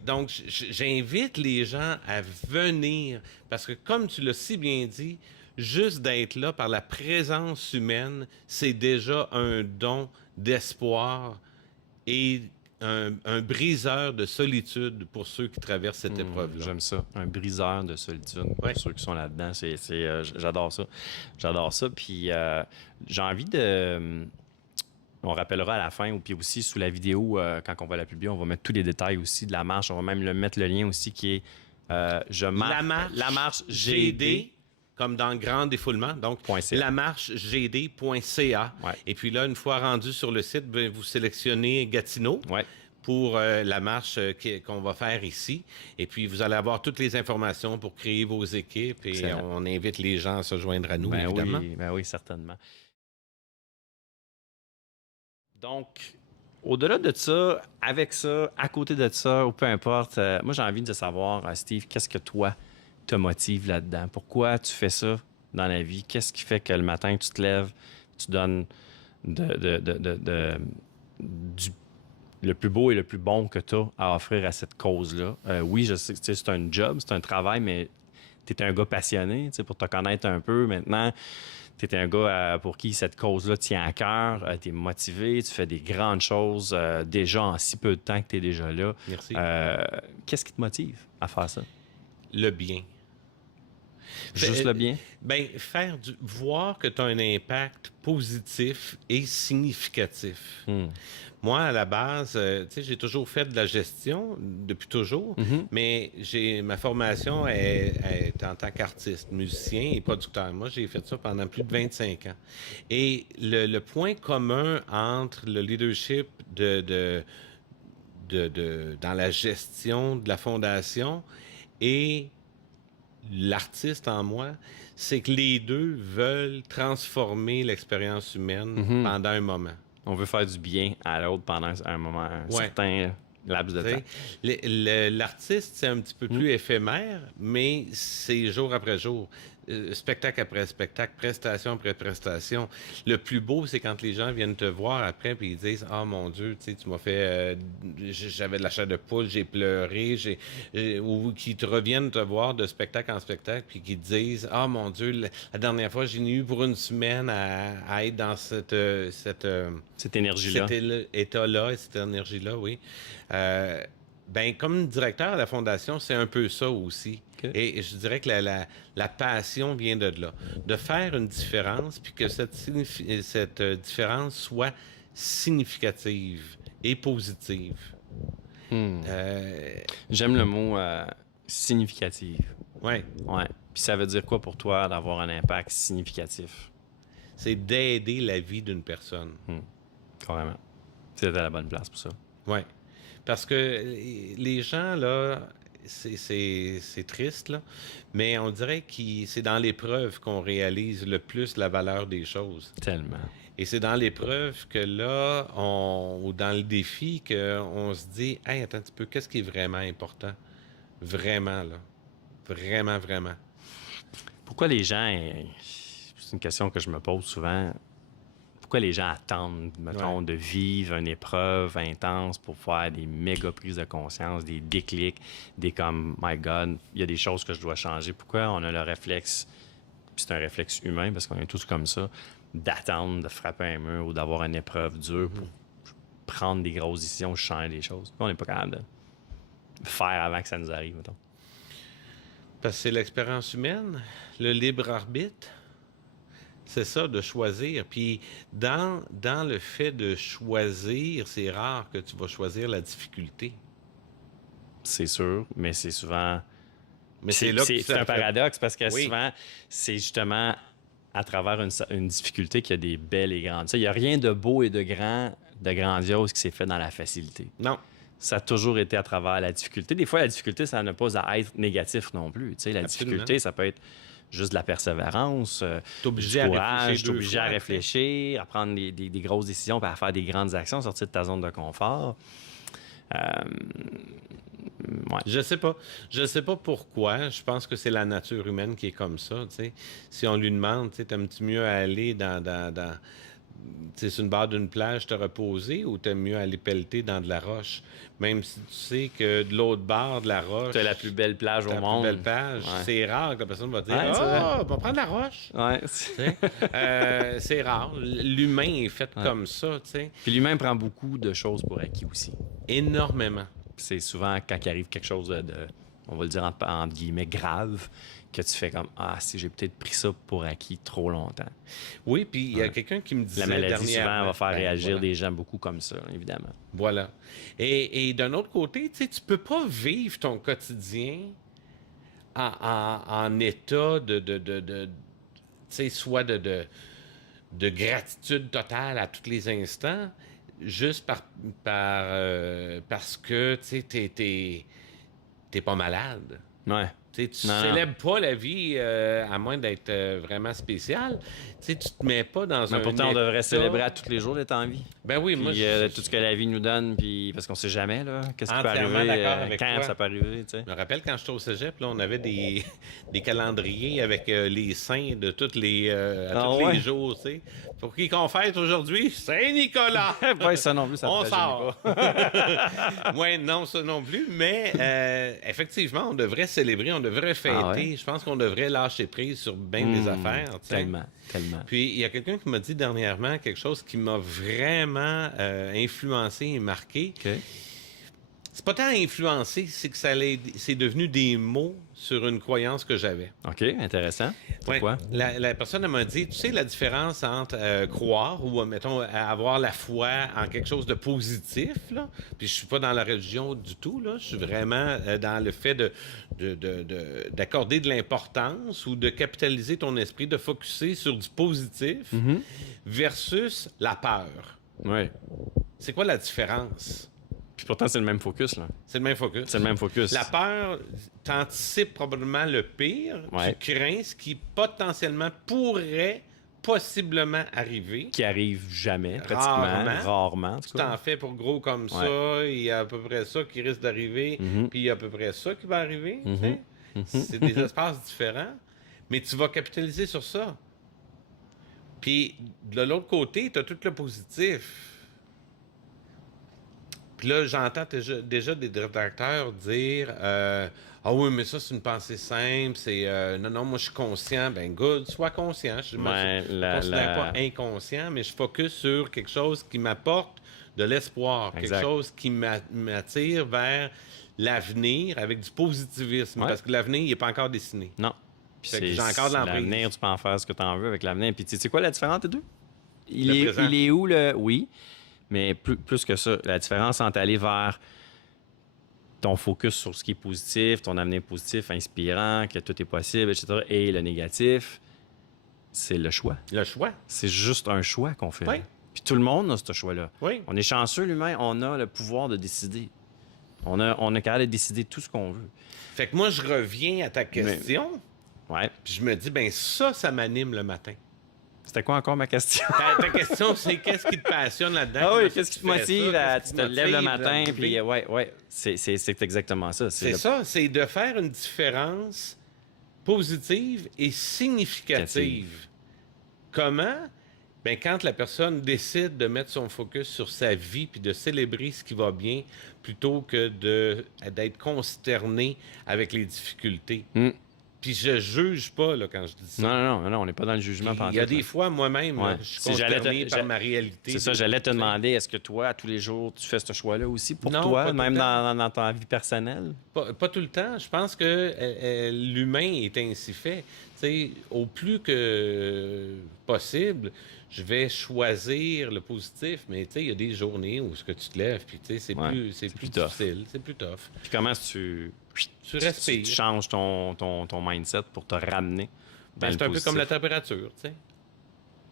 Donc, j'invite les gens à venir parce que, comme tu l'as si bien dit, juste d'être là par la présence humaine, c'est déjà un don d'espoir et un briseur de solitude pour ceux qui traversent cette épreuve-là. J'aime ça. Un briseur de solitude pour Ouais. ceux qui sont là-dedans. J'adore ça. J'adore ça. Puis j'ai envie de On rappellera à la fin, puis aussi sous la vidéo, quand on va la publier, on va mettre tous les détails aussi de la marche. On va même mettre le lien aussi qui est la marche GD. Comme dans Grand Défoulement. Donc, .ca. lamarchegd.ca. Ouais. Et puis là, une fois rendu sur le site, vous sélectionnez Gatineau. Ouais. Pour la marche qu'on va faire ici. Et puis, vous allez avoir toutes les informations pour créer vos équipes et on invite les gens à se joindre à nous, évidemment. Oui, certainement. Donc, au-delà de ça, avec ça, à côté de ça, ou peu importe, moi, j'ai envie de savoir, Steve, qu'est-ce que toi te motive là-dedans? Pourquoi tu fais ça dans la vie? Qu'est-ce qui fait que le matin, tu te lèves, tu donnes le plus beau et le plus bon que tu as à offrir à cette cause-là? Oui, je sais que c'est un job, c'est un travail, mais tu es un gars passionné, pour te connaître un peu maintenant. Tu es un gars pour qui cette cause-là tient à cœur, tu es motivé, tu fais des grandes choses déjà en si peu de temps que tu es déjà là. Merci. Qu'est-ce qui te motive à faire ça? Le bien. Juste le bien? Ben, voir que tu as un impact positif et significatif. Moi, à la base, j'ai toujours fait de la gestion, depuis toujours, mais ma formation est en tant qu'artiste, musicien et producteur. Moi, j'ai fait ça pendant plus de 25 ans. Et le point commun entre le leadership dans la gestion de la fondation et l'artiste en moi, c'est que les deux veulent transformer l'expérience humaine pendant un moment. On veut faire du bien à l'autre pendant un moment, un certain laps de temps. L'artiste, c'est un petit peu plus éphémère, mais c'est jour après jour. Spectacle après spectacle, prestation après prestation. Le plus beau, c'est quand les gens viennent te voir après et ils disent « Ah, mon Dieu, tu m'as fait... j'avais de la chair de poule, j'ai pleuré. » Ou qui te reviennent te voir de spectacle en spectacle puis qui te disent « Ah, mon Dieu, la dernière fois, j'ai eu pour une semaine à être dans cette énergie-là. Cet état-là, cette énergie-là, oui. » Ben, comme directeur à la Fondation, c'est un peu ça aussi. Okay. Et je dirais que la passion vient de là. De faire une différence, puis que cette différence soit significative et positive. J'aime le mot significative. Oui. Ouais. Puis ça veut dire quoi pour toi d'avoir un impact significatif? C'est d'aider la vie d'une personne. Carrément. C'est à la bonne place pour ça. Oui. Parce que les gens, là, c'est triste, là, mais on dirait que c'est dans l'épreuve qu'on réalise le plus la valeur des choses. Tellement. Et c'est dans l'épreuve que là, ou dans le défi, qu'on se dit « Hey, attends un petit peu, qu'est-ce qui est vraiment important? » Vraiment, là. Vraiment, vraiment. Pourquoi les gens... C'est une question que je me pose souvent. Pourquoi les gens attendent, mettons, de vivre une épreuve intense pour faire des méga prises de conscience, des déclics, des comme, my God, il y a des choses que je dois changer. Pourquoi on a le réflexe, puis c'est un réflexe humain parce qu'on est tous comme ça, d'attendre, de frapper un mur ou d'avoir une épreuve dure pour prendre des grosses décisions, changer des choses. On n'est pas capable de faire avant que ça nous arrive, mettons. Parce que c'est l'expérience humaine, le libre arbitre. C'est ça, de choisir. Puis dans le fait de choisir, c'est rare que tu vas choisir la difficulté. C'est sûr, mais c'est souvent... Mais c'est un paradoxe parce que souvent, c'est justement à travers une difficulté qu'il y a des belles et grandes. Il n'y a rien de beau et de grandiose qui s'est fait dans la facilité. Non. Ça a toujours été à travers la difficulté. Des fois, la difficulté, ça n'a pas à être négatif non plus. La difficulté, ça peut être juste de la persévérance, du courage, t'es obligé à réfléchir, à prendre des grosses décisions, puis à faire des grandes actions, sortir de ta zone de confort. Ouais. Je sais pas. Je sais pas pourquoi. Je pense que c'est la nature humaine qui est comme ça. T'sais. Si on lui demande, t'aimes-tu mieux aller sur une barre d'une plage te reposer ou t'aimes mieux aller pelleter dans de la roche? Même si tu sais que de l'autre bord de la roche... T'as la plus belle plage au monde. La plus belle plage. Ouais. C'est rare que la personne va dire « on va prendre la roche. » Ouais. c'est rare. L'humain est fait comme ça. T'sais. Puis l'humain prend beaucoup de choses pour acquis aussi. Énormément. C'est souvent quand il arrive quelque chose on va le dire entre guillemets, grave, que tu fais comme « Ah, si j'ai peut-être pris ça pour acquis trop longtemps. » Oui, puis il y a quelqu'un qui me disait La maladie, dernièrement... souvent, va faire réagir voilà. des gens beaucoup comme ça, évidemment. Voilà. Et d'un autre côté, tu sais, tu peux pas vivre ton quotidien en état tu sais, soit de gratitude totale à tous les instants, juste parce que, tu sais, t'es pas malade. Ouais. Tu sais, tu Non, non. célèbres pas la vie à moins d'être vraiment spécial. Tu sais, tu te mets pas dans Mais un pourtant, on devrait état... célébrer à tous les jours d'être en vie. Ben oui, Puis moi, tout ce que la vie nous donne, puis parce qu'on sait jamais, là, qu'est-ce qui peut entièrement arriver, d'accord avec quand toi. ça peut arriver, tu sais. Je me rappelle quand j'étais au cégep, là, on avait des calendriers avec les saints de tous les ouais? jours, tu sais. Pour qui qu'on fête aujourd'hui? Saint-Nicolas! Pas ça non plus, ça On me rajeunit sort! pas. Ouais, non, ça non plus, mais effectivement, on devrait célébrer, on devrait fêter. Ah ouais? Je pense qu'on devrait lâcher prise sur bien des affaires, tu sais. Tellement, tellement. Puis, il y a quelqu'un qui m'a dit dernièrement quelque chose qui m'a vraiment influencé et marqué. OK. C'est pas tant influencé, c'est que c'est devenu des mots sur une croyance que j'avais. OK, intéressant. Pourquoi? Ouais. La personne elle m'a dit, tu sais la différence entre croire ou, mettons, avoir la foi en quelque chose de positif, là, puis je suis pas dans la religion du tout, là, je suis vraiment dans le fait d'accorder de l'importance ou de capitaliser ton esprit, de focusser sur du positif versus la peur. Oui. C'est quoi la différence? Puis pourtant, c'est le même focus, là. C'est le même focus. C'est le même focus. La peur, t'anticipes probablement le pire, Ouais. tu crains ce qui potentiellement pourrait possiblement arriver. Qui arrive jamais, pratiquement. Rarement, en tout Tu cas. t'en fais pour gros comme ça, il y a à peu près ça qui risque d'arriver, puis il y a à peu près ça qui va arriver. Tu sais. C'est des espaces différents, mais tu vas capitaliser sur ça. Puis de l'autre côté, tu as tout le positif. Puis là, j'entends déjà des détracteurs dire ah oui, mais ça, c'est une pensée simple. C'est non, moi, je suis conscient. Ben, good, sois conscient. Je me considère pas inconscient, mais je focus sur quelque chose qui m'apporte de l'espoir. Exact. Quelque chose qui m'attire vers l'avenir avec du positivisme. Ouais. Parce que l'avenir, il n'est pas encore dessiné. Non. Puis Fait que j'ai encore de l'emprise. l'avenir, tu peux en faire ce que tu en veux avec l'avenir. Puis tu sais quoi la différence des deux? Le présent. Il est où le... Oui, mais plus que ça, la différence entre aller vers ton focus sur ce qui est positif, ton avenir positif, inspirant, que tout est possible, etc., et le négatif, c'est le choix. Le choix. C'est juste un choix qu'on fait. Oui. Puis tout le monde a ce choix-là. Oui. On est chanceux, l'humain, on a le pouvoir de décider. On est capable de décider tout ce qu'on veut. Fait que moi, je reviens à ta question. Ouais. Puis je me dis, ben ça m'anime le matin. C'était quoi encore ma question? Ta question, c'est qu'est-ce qui te passionne là-dedans? Ah oui, Comment qu'est-ce qui te fais motive? ça? Tu te lèves le matin, puis ouais, c'est exactement ça. C'est ça, c'est de faire une différence positive et significative. Comment? Ben, quand la personne décide de mettre son focus sur sa vie puis de célébrer ce qui va bien plutôt que d'être consterné avec les difficultés. Puis je juge pas là, quand je dis ça. Non, on n'est pas dans le jugement. Il y a des fois, moi-même, là, je suis consterné par ma réalité. C'est ça, j'allais te demander, est-ce que toi, à tous les jours, tu fais ce choix-là aussi pour Non, toi, pas tout même le temps. dans ta vie personnelle? Pas tout le temps. Je pense que l'humain est ainsi fait. T'sais, au plus que possible, je vais choisir le positif, mais il y a des journées où ce que tu te lèves, puis c'est plus difficile, c'est plus tough. Puis comment tu respires. Tu changes ton mindset pour te ramener dans le C'est un peu positif. comme la température.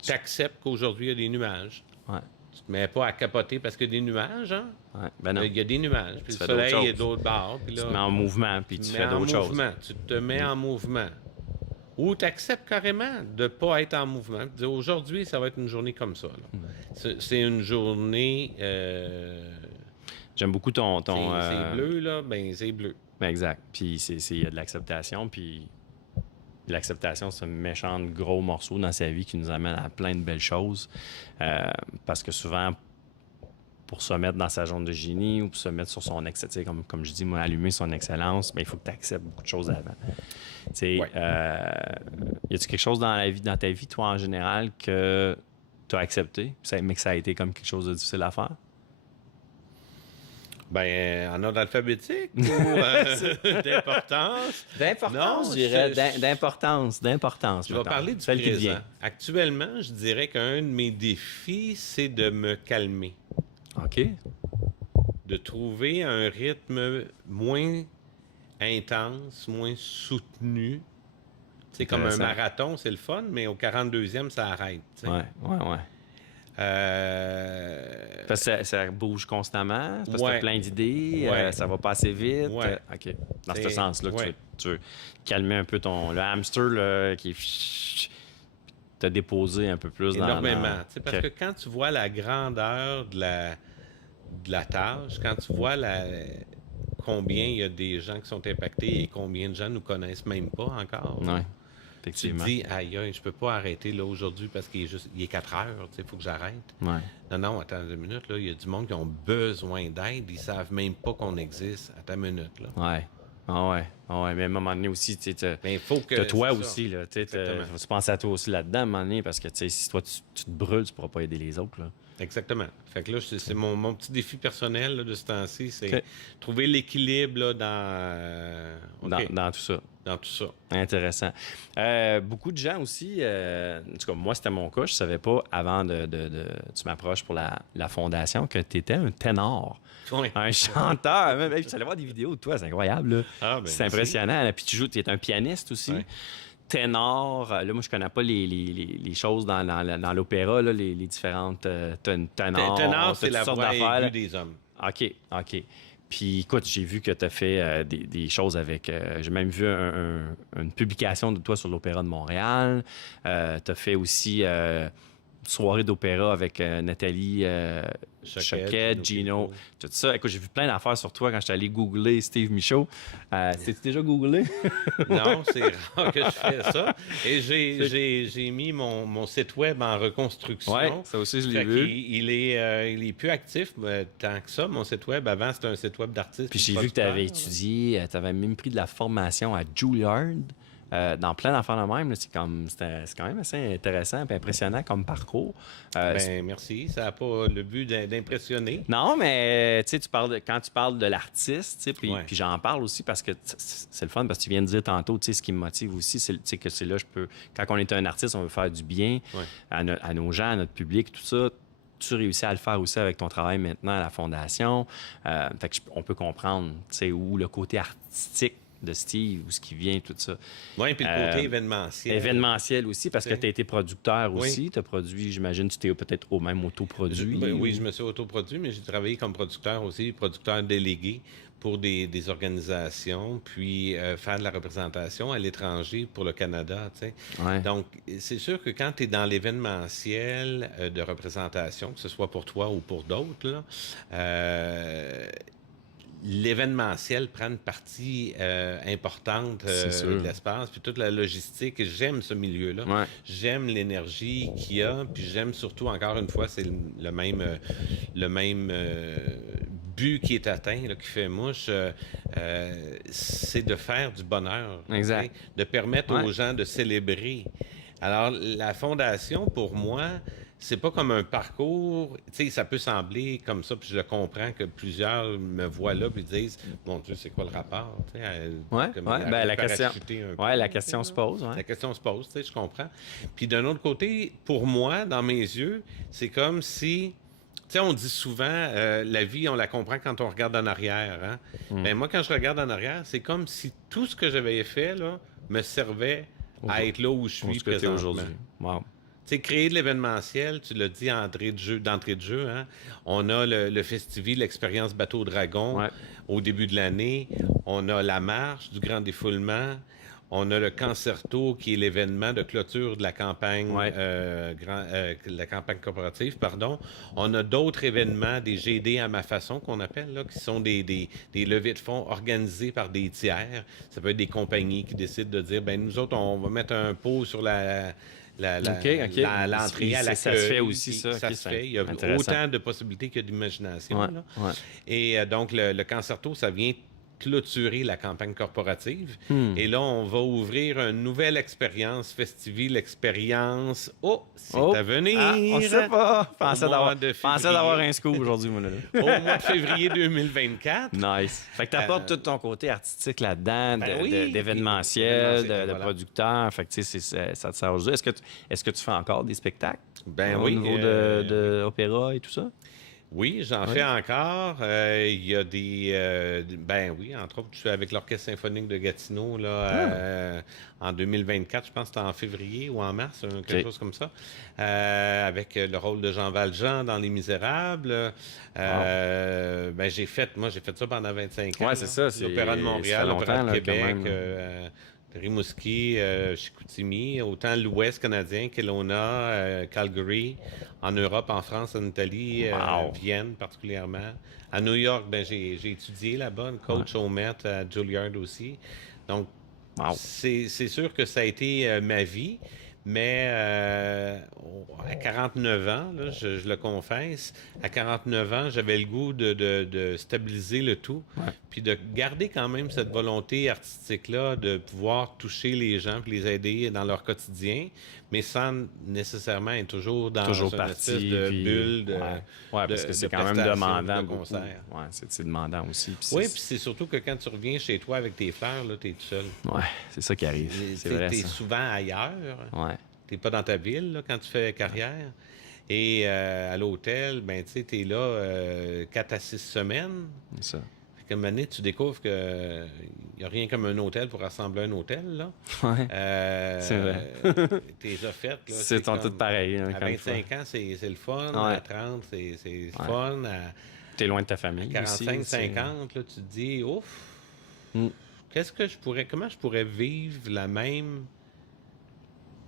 Tu acceptes qu'aujourd'hui, il y a des nuages. Ouais. Tu te mets pas à capoter parce qu'il y a des nuages. Hein? Ouais. Ben non. Il y a des nuages. Puis Tu le fais d'autres soleil est choses. d'autre bord. Puis Tu là, te mets en mouvement, puis tu fais d'autres choses. Tu te mets en mouvement. Ou tu acceptes carrément de ne pas être en mouvement. Tu dis, aujourd'hui, ça va être une journée comme ça. Là. C'est une journée... J'aime beaucoup ton... C'est bleu, là. Ben, c'est bleu. Ben exact. Puis il y a de l'acceptation, puis l'acceptation, c'est un méchant gros morceau dans sa vie qui nous amène à plein de belles choses. Parce que souvent, pour se mettre dans sa zone de génie ou pour se mettre sur son excellence, comme je dis, moi, allumer son excellence, ben, il faut que tu acceptes beaucoup de choses avant. Ouais. Y a-t-il quelque chose dans ta vie, toi, en général, que tu as accepté, mais que ça a été comme quelque chose de difficile à faire? Ben, en ordre alphabétique ou d'importance? D'importance, Non, je dirais. D'importance, je vais mettons. parler du Celle qui te présent. vient. Actuellement, je dirais qu'un de mes défis, c'est de me calmer, OK. de trouver un rythme moins intense, moins soutenu. C'est comme un Intéressant. marathon, c'est le fun, mais au 42e, ça arrête. Tu sais. Ouais. Parce que ça bouge constamment, parce que tu as Ouais, plein d'idées, ouais, ça va pas assez vite. ouais. OK. Dans ce C'est- sens-là, ouais. tu veux calmer un peu le hamster là, qui t'a déposé un peu plus Énormément. Tu sais, parce OK. que quand tu vois la grandeur de la tâche, quand tu vois combien il y a des gens qui sont impactés et combien de gens nous connaissent même pas encore, Ouais, tu te effectivement. dis, aïe, aïe, je peux pas arrêter là aujourd'hui parce qu'il est 4 heures, il faut que j'arrête. Ouais. Non, attends 2 minutes, là, il y a du monde qui ont besoin d'aide, ils savent même pas qu'on existe. Attends 1 minute, là. Ouais. Mais à un moment donné aussi, tu sais, Mais il faut que. t'as toi c'est ça. aussi, là. Tu Exactement. penses à toi aussi là-dedans à un moment donné, parce que, tu sais, si toi, tu te brûles, tu pourras pas aider les autres, là. Exactement. Fait que là, c'est mon petit défi personnel là, de ce temps-ci, c'est OK. trouver l'équilibre là, OK, Dans tout ça. dans tout ça. Intéressant. Beaucoup de gens aussi, en tout cas, moi, c'était mon cas. Je savais pas, avant tu m'approches pour la fondation, que tu étais un ténor, Ouais. un chanteur. Même, je suis allé voir des vidéos de toi, c'est incroyable, là. Ah, ben, C'est merci. impressionnant. Là. Puis tu joues, tu es un pianiste aussi. Ouais. Ténor, là, moi, je connais pas les choses dans l'opéra, là, les différentes ténors. Ténor, c'est toutes la sortes voix d'affaires, aiguë là. des hommes. OK. Puis écoute, j'ai vu que tu as fait des choses avec. J'ai même vu une publication de toi sur l'Opéra de Montréal. Tu as fait aussi une soirée d'opéra avec Nathalie Choquette, Gino, tout ça. Écoute, j'ai vu plein d'affaires sur toi quand je suis allé googler Steve Michaud. T'es-tu déjà googlé? Non, c'est rare que je fais ça. Et j'ai mis mon site web en reconstruction. Oui, ça aussi, je l'ai Fait vu. il est plus actif tant que ça, mon site web. Avant, c'était un site web d'artiste. Puis et de j'ai vu que tu avais producteur. étudié, tu avais même pris de la formation à Juilliard. Dans plein d'affaires de même, là, c'est quand même assez intéressant et impressionnant comme parcours. Ben, merci. Ça n'a pas le but d'impressionner. Non, mais tu sais, quand tu parles de l'artiste, tu sais, puis Ouais. puis j'en parle aussi parce que c'est le fun, parce que tu viens de dire tantôt, tu sais, ce qui me motive aussi, c'est tu sais, que c'est là, quand on est un artiste, on veut faire du bien Ouais. à nos gens, à notre public, tout ça. Tu réussis à le faire aussi avec ton travail maintenant à la Fondation. Fait que on peut comprendre, tu sais, où le côté artistique de Steve, où ce qui vient, tout ça. Oui, puis le côté événementiel. Événementiel aussi, parce que C'est- tu as été producteur Oui. aussi. Tu as produit, j'imagine, tu t'es peut-être au même autoproduit. Oui, je me suis autoproduit, mais j'ai travaillé comme producteur aussi, producteur délégué pour des organisations, puis faire de la représentation à l'étranger pour le Canada, tu sais. Ouais. Donc, c'est sûr que quand tu es dans l'événementiel de représentation, que ce soit pour toi ou pour d'autres, là, l'événementiel prend une partie importante C'est sûr. de l'espace, puis toute la logistique. J'aime ce milieu-là. Ouais. J'aime l'énergie qu'il y a, puis j'aime surtout, encore une fois, c'est le même but qui est atteint, là, qui fait mouche, c'est de faire du bonheur. Exact. Tu sais, de permettre Ouais. aux gens de célébrer. Alors, la fondation, pour moi, c'est pas comme un parcours. Tu sais, ça peut sembler comme ça, puis je le comprends que plusieurs me voient là puis disent, mon Dieu, c'est quoi le rapport? Tu sais, Ouais, comme ouais, elle ben, est la question, parachutée un peu, ouais, la tu sais, question là. se pose. Ouais. La question se pose, tu sais, je comprends. Puis d'un autre côté, pour moi, dans mes yeux, c'est comme si, tu sais, on dit souvent, la vie, on la comprend quand on regarde en arrière. Hein? Ben, moi, quand je regarde en arrière, c'est comme si tout ce que j'avais fait là me servait à être là où je Pour suis ce que tu es présentement. aujourd'hui. Wow. Tu sais, créer de l'événementiel, tu l'as dit d'entrée de jeu, hein? On a le festival, l'expérience Bateau Dragon Ouais. au début de l'année. On a la marche du grand défoulement. On a le Concerto, qui est l'événement de clôture de la campagne, Ouais. la campagne coopérative, pardon. On a d'autres événements, des GD à ma façon qu'on appelle, là, qui sont des levées de fonds organisées par des tiers. Ça peut être des compagnies qui décident de dire, ben nous autres, on va mettre un pot sur l'entrée à la Ça se fait aussi, ça. Ça Ok, se fait. Il y a intéressant. autant de possibilités que d'imagination. Ouais, là. ouais. Et donc, le Concerto, ça vient clôturer la campagne corporative. Et là, on va ouvrir une nouvelle expérience, Festivie, l'expérience. Oh, c'est à venir! Ah, on sait pas! Pensais d'avoir un scoop aujourd'hui, moi, là. Au mois de février 2024. Nice. Fait que t'apportes tout ton côté artistique là-dedans, Oui, d'événementiel, puis, de voilà. producteur. Fait que, tu sais, ça te sert aujourd'hui. Est-ce que tu fais encore des spectacles au Oui. niveau de opéra et tout ça? Oui, j'en fais encore. Il y a des... oui, entre autres, je suis avec l'Orchestre symphonique de Gatineau là, en 2024, je pense que c'était en février ou en mars, quelque chose comme ça, avec le rôle de Jean Valjean dans Les Misérables. J'ai fait ça pendant 25 ans. Ouais, c'est ça. L'Opéra de Montréal, l'Opéra de Québec, Rimouski, Chicoutimi, autant l'Ouest canadien, Kelowna, Calgary, en Europe, en France, en Italie, Vienne particulièrement. À New York, j'ai étudié là-bas, coach au Met, à Juilliard aussi. Donc, c'est sûr que ça a été ma vie, mais à 49 ans, là, je le confesse, à 49 ans, j'avais le goût de stabiliser le tout, puis de garder quand même cette volonté artistique-là de pouvoir toucher les gens puis les aider dans leur quotidien, mais sans nécessairement être toujours dans une espèce de bulle de parce que c'est quand même demandant. Ouais, c'est demandant aussi. Oui, puis c'est surtout que quand tu reviens chez toi avec tes fleurs, là, t'es tout seul. Ouais, c'est ça qui arrive. C'est vrai, t'es souvent ailleurs. Ouais. T'es pas dans ta ville là, quand tu fais carrière. Et à l'hôtel, ben tu sais, t'es là 4 à 6 semaines. C'est ça. Fait qu'à un moment donné, tu découvres que il n'y a rien comme un hôtel pour rassembler un hôtel, là. Ouais. C'est vrai. T'es déjà fait, là. C'est tout pareil. Hein, à 25 ans, c'est le fun. Ouais. À 30, c'est le fun. T'es loin de ta famille. À 45, aussi, 50, là, tu te dis, ouf, comment je pourrais vivre la même...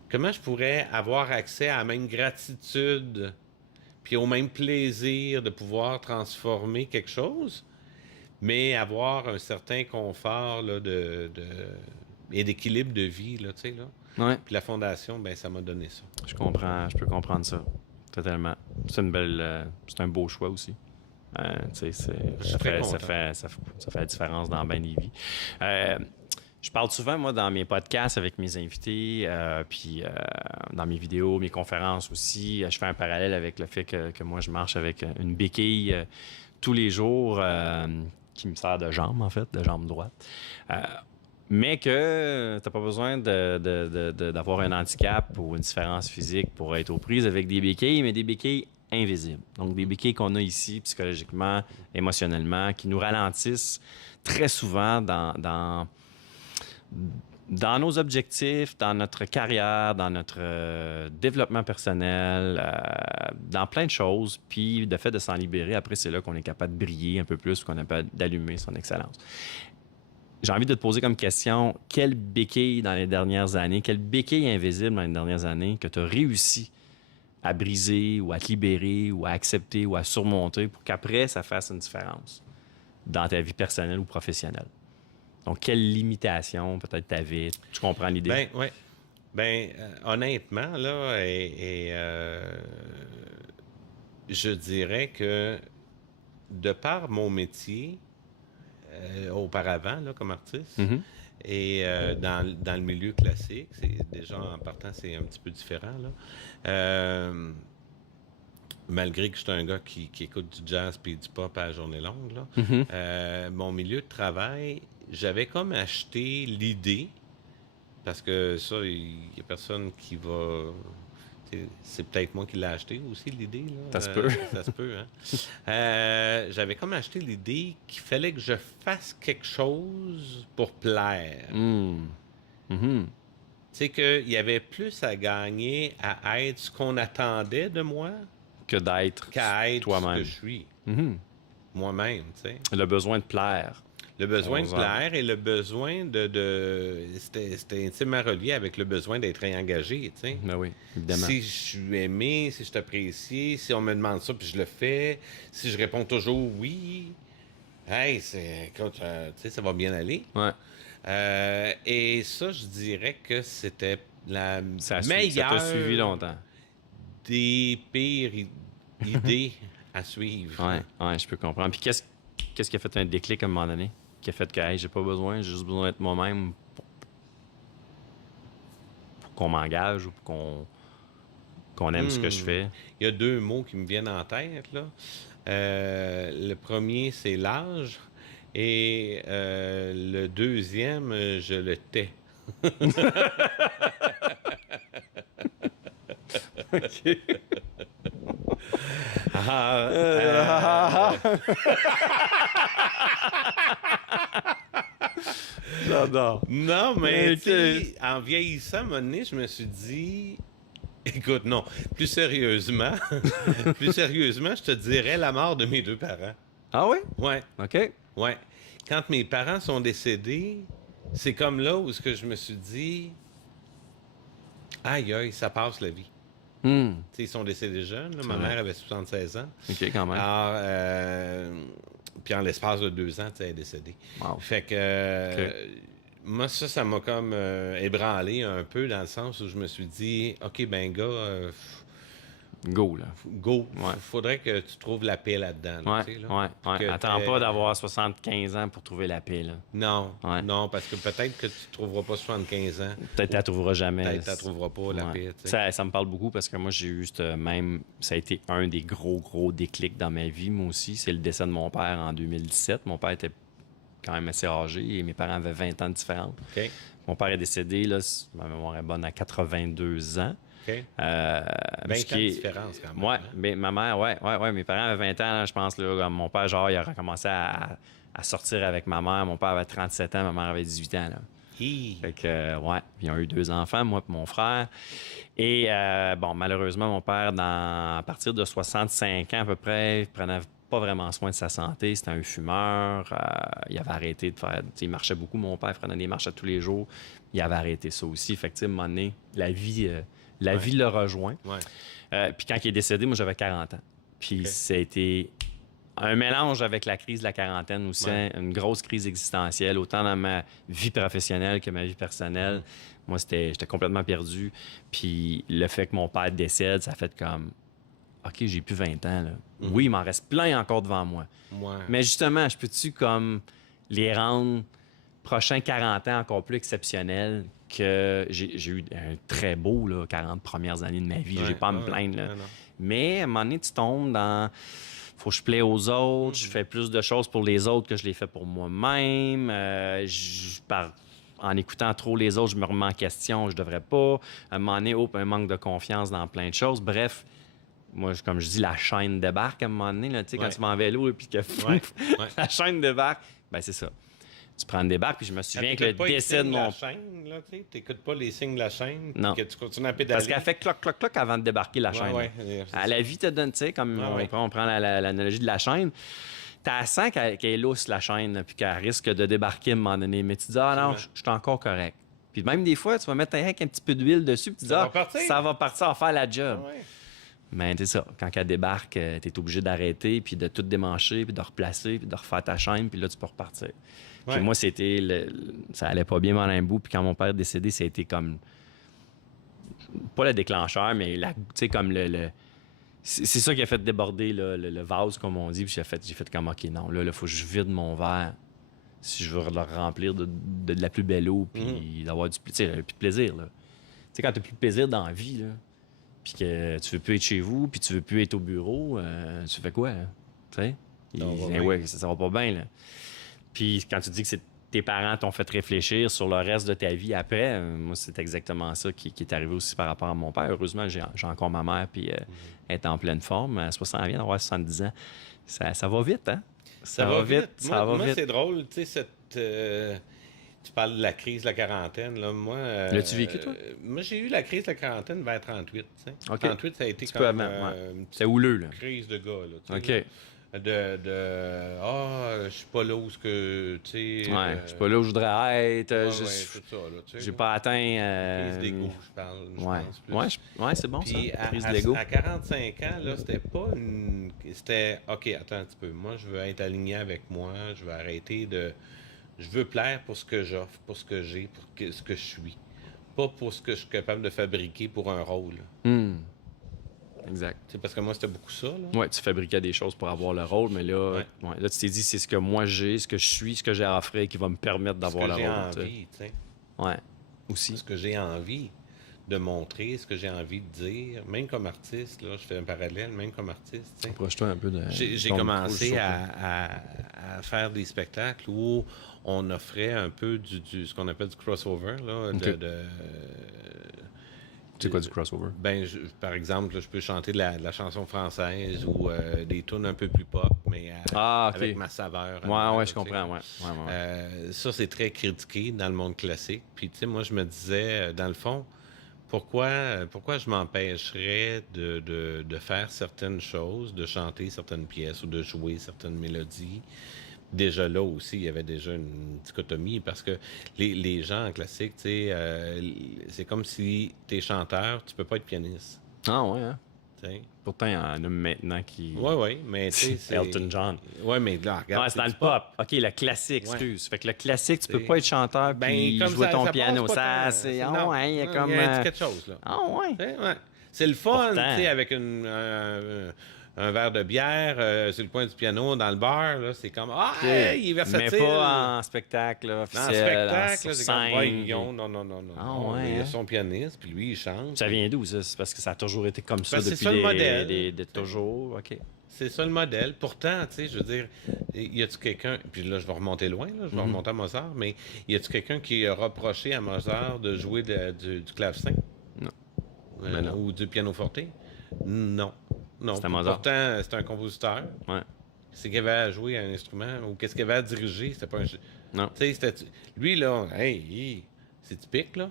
Comment je pourrais avoir accès à la même gratitude puis au même plaisir de pouvoir transformer quelque chose, mais avoir un certain confort là, et d'équilibre de vie, là, tu sais, là. Ouais. Puis la fondation, ben ça m'a donné ça. Je comprends, je peux comprendre ça. Totalement. C'est c'est un beau choix aussi. Ça fait la différence dans bien des vies. Je parle souvent, moi, dans mes podcasts avec mes invités, puis dans mes vidéos, mes conférences aussi. Je fais un parallèle avec le fait que moi, je marche avec une béquille tous les jours qui me sert de jambe, en fait, de jambe droite. Mais que tu n'as pas besoin d'avoir un handicap ou une différence physique pour être aux prises avec des béquilles, mais des béquilles invisibles. Donc, des béquilles qu'on a ici psychologiquement, émotionnellement, qui nous ralentissent très souvent dans nos objectifs, dans notre carrière, dans notre développement personnel, dans plein de choses. Puis, le fait de s'en libérer, après, c'est là qu'on est capable de briller un peu plus, qu'on est capable d'allumer son excellence. J'ai envie de te poser comme question, quelle béquille dans les dernières années, quelle béquille invisible dans les dernières années que tu as réussi à briser ou à te libérer ou à accepter ou à surmonter pour qu'après, ça fasse une différence dans ta vie personnelle ou professionnelle? Donc, quelle limitation peut-être tu avais? Tu comprends l'idée? Honnêtement, là, je dirais que de par mon métier, auparavant, là, comme artiste, et dans le milieu classique, c'est déjà en partant, c'est un petit peu différent, là. Malgré que je suis un gars qui écoute du jazz et du pop à la journée longue, là, mon milieu de travail, j'avais comme acheté l'idée, parce que ça, il n'y a personne qui va... C'est peut-être moi qui l'ai acheté aussi, l'idée. Là. Ça se peut. Ça se peut, hein. J'avais comme acheté l'idée qu'il fallait que je fasse quelque chose pour plaire. Tu sais, qu'il y avait plus à gagner à être ce qu'on attendait de moi qu'à être toi-même. Ce que je suis. Moi-même, tu sais. Le besoin de plaire. Le besoin de plaire et le besoin c'était intimement relié avec le besoin d'être réengagé, tu sais. Ben oui, évidemment. Si je suis aimé, si je t'apprécie, si on me demande ça puis je le fais, si je réponds toujours oui, hey, écoute, tu sais, ça va bien aller. Ouais. Et ça, je dirais que c'était la meilleure... Ça t'a suivi longtemps. Des pires idées à suivre. Ouais, je peux comprendre. Puis qu'est-ce qui a fait un déclic à un moment donné? qui a fait que hey, j'ai pas besoin, j'ai juste besoin d'être moi-même pour qu'on m'engage ou pour qu'on aime ce que je Hmm. fais? Il y a deux mots qui me viennent en tête, là. Le premier, c'est l'âge. Et le deuxième, je le tais. OK. Ah, J'adore. non, mais tu OK. sais, en vieillissant, à un moment donné, je me suis dit, écoute, non, plus sérieusement, plus sérieusement, je te dirais la mort de mes deux parents. Ah oui? Ouais, OK. ouais. Quand mes parents sont décédés, c'est comme là où ce que je me suis dit, aïe, aïe, ça passe la vie. Hmm. Tu sais, ils sont décédés jeunes, là. C'est Ma vrai. mère avait 76 ans. OK, quand même. Alors, puis en l'espace de 2 ans, tu sais, elle est décédée. Wow. Fait que OK. moi, ça m'a comme ébranlé un peu dans le sens où je me suis dit, OK, ben gars, Go, là. go, Ouais. faudrait que tu trouves la paix là-dedans, là, Ouais, tu sais, là. ouais, Puis ouais. que Attends pas d'avoir 75 ans pour trouver la paix, là. Non, Ouais. non, parce que peut-être que tu trouveras pas 75 ans. Peut-être que tu la trouveras jamais. Peut-être que tu trouveras pas la Ouais. paix, tu sais. Ça me parle beaucoup parce que moi, j'ai eu même. Ça a été un des gros déclics dans ma vie, moi aussi. C'est le décès de mon père en 2017. Mon père était quand même assez âgé et mes parents avaient 20 ans de différence. OK, Mon père est décédé, là, si ma mémoire est bonne, à 82 ans. OK. Euh, 20 ce ans qui de est- différence quand même. Ouais, Hein? mais ma mère, ouais, mes parents avaient 20 ans, là, je pense, là, comme mon père, genre, il a recommencé à sortir avec ma mère. Mon père avait 37 ans, ma mère avait 18 ans, là. Hi. Fait que, ouais, ils ont eu 2 enfants, moi et mon frère. Et, bon, malheureusement, mon père, à partir de 65 ans à peu près, il prenait pas vraiment soin de sa santé. C'était un fumeur. Il avait arrêté de faire. Il marchait beaucoup, mon père, il prenait des marches à tous les jours. Il avait arrêté ça aussi. Fait que, tu sais, à un moment donné, la Ouais. vie le rejoint. Ouais. Puis quand il est décédé, moi, j'avais 40 ans. Puis OK. ça a été un mélange avec la crise de la quarantaine aussi, Ouais. une grosse crise existentielle, autant dans ma vie professionnelle que ma vie personnelle. Moi, j'étais complètement perdu. Puis le fait que mon père décède, ça fait comme, OK, j'ai plus 20 ans, là. Oui, il m'en reste plein encore devant moi. Ouais. Mais justement, je peux-tu comme les rendre prochains 40 ans encore plus exceptionnels que j'ai eu un très beau là, 40 premières années de ma vie. Ouais, J'ai pas à me ouais, plaindre. Là. non, non. Mais à un moment donné, tu tombes dans faut que je plaise aux autres, je fais plus de choses pour les autres que je les fais pour moi-même. En écoutant trop les autres, je me remets en question, je devrais pas. À un moment donné, un manque de confiance dans plein de choses. Bref, moi, comme je dis, la chaîne débarque à un moment donné. Là, tu sais, quand Ouais. tu vas en vélo et puis que Ouais, ouais. la chaîne débarque, ben c'est ça. Tu prends une débarque, puis je me Quand souviens que t'écoutes le pas les décès de signes mon... la chaîne, là, tu sais, t'écoutes pas les signes de la chaîne, Non. que tu continues à pédaler. Parce qu'elle fait cloc, cloc, cloc avant de débarquer la Ouais, chaîne. ouais, À la vie te donne, tu sais, comme Ah, ouais. on prend l'analogie de la chaîne. Tu sens qu'elle est lousse, la chaîne, là, puis qu'elle risque de débarquer à un moment donné. Mais tu dis, ah non, je suis encore correct. Puis même des fois, tu vas mettre un petit peu d'huile dessus, puis tu dis, Ça ah, va partir. ça va partir à faire la Ah, job. ouais. Mais c'est ça, quand elle débarque, tu es obligé d'arrêter, puis de tout démancher, puis de replacer, puis de refaire ta chaîne, puis là, tu peux repartir. Puis Ouais. moi, ça allait pas bien mal un bout, puis quand mon père est décédé, ça a été comme, pas le déclencheur, mais tu sais, comme c'est ça qui a fait déborder là, le vase, comme on dit, puis j'ai fait comme, OK, non, là, il faut que je vide mon verre si je veux le remplir de la plus belle eau, puis d'avoir plus de plaisir, là. Tu sais, quand tu plus de plaisir dans la vie, là, puis que tu veux plus être chez vous, puis tu veux plus être au bureau, tu fais quoi, hein? Tu sais? Ça va Eh bien. ouais, ça va pas bien, là. Puis quand tu dis que tes parents t'ont fait réfléchir sur le reste de ta vie après, moi, c'est exactement ça qui est arrivé aussi par rapport à mon père. Heureusement, j'ai encore ma mère, puis elle est en pleine forme. Elle vient d'avoir 70 ans. Ça va vite, hein? Ça va vite. Ça va Moi, vite. c'est drôle, tu sais, tu parles de la crise de la quarantaine, là. Moi, L'as-tu vécu, toi? Moi, j'ai eu la crise de la quarantaine vers 38, tu sais. OK. 38, ça a été Petit peu comme avant, ouais. une petite C'est houleux, là. crise de gars, là, tu OK. sais, là. Je suis pas là où ce que, tu sais... Ouais, je suis pas là où je voudrais être. Ouais, je- c'est ça, là, tu sais. J'ai là. pas atteint. Crise d'ego, je parle, je Ouais, pense plus. ouais, c'est bon, Puis ça. Prise de l'ego. à 45 ans, là, c'était pas une... C'était, OK, attends un petit peu. Moi, je veux être aligné avec moi. Je veux arrêter de... Je veux plaire pour ce que j'offre, pour ce que j'ai, ce que je suis. Pas pour ce que je suis capable de fabriquer pour un rôle. Hmm. exact. Parce que moi, c'était beaucoup ça. Là. Ouais, tu fabriquais des choses pour avoir le rôle, mais là, là tu t'es dit, c'est ce que moi j'ai, ce que je suis, ce que j'ai à offrir qui va me permettre d'avoir le rôle. Ce que j'ai envie, tu sais. Ouais, aussi. Ce que j'ai envie de montrer, ce que j'ai envie de dire, même comme artiste, là, je fais un parallèle, même comme artiste. Approche-toi un peu de... J'ai commencé à faire des spectacles où on offrait un peu ce qu'on appelle du crossover, là, c'est quoi du crossover? Ben, par exemple, là, je peux chanter de la chanson française ou des tunes un peu plus pop, mais avec ma saveur. Ouais, je comprends, ouais. Ça, c'est très critiqué dans le monde classique. Puis, tu sais, moi, je me disais, dans le fond, pourquoi je m'empêcherais de faire certaines choses, de chanter certaines pièces ou de jouer certaines mélodies? Déjà là aussi, il y avait déjà une dichotomie parce que les gens en classique, tu sais, c'est comme si tu es chanteur, tu peux pas être pianiste. Ah ouais, hein? T'sais. Pourtant, il y en a maintenant qui... Oui, mais tu sais, c'est... Elton John. Oui, mais là, regarde... Non, c'est dans le pop. OK, le classique, excuse. Fait que le classique, tu peux pas être chanteur ben, puis jouer ton piano. Ça, c'est... Ah ouais, il y a comme... Il y a quelque chose, là. Ah ouais? Ouais. C'est le fun, tu sais, avec un verre de bière sur le coin du piano dans le bar, là, c'est comme il est versatile. Mais pas en spectacle officiel. En spectacle, c'est comme voyons, non. Ouais, il y a son pianiste, puis lui, il chante. Ça vient d'où, ça? C'est parce que ça a toujours été comme ça depuis ça, le modèle. toujours, OK. C'est ça le modèle. Pourtant, tu sais, je veux dire, y a-tu quelqu'un, puis là, je vais remonter loin, là, je vais remonter à Mozart, mais y a-tu quelqu'un qui a reproché à Mozart de jouer du clavecin? Non. Ou du pianoforte? Non. C'était Mozart. Pourtant, c'est un compositeur. Ouais. C'est qu'il avait à jouer un instrument ou qu'est-ce qu'il avait à diriger. C'était pas un... Non. Tu sais, lui, là, c'est typique, là.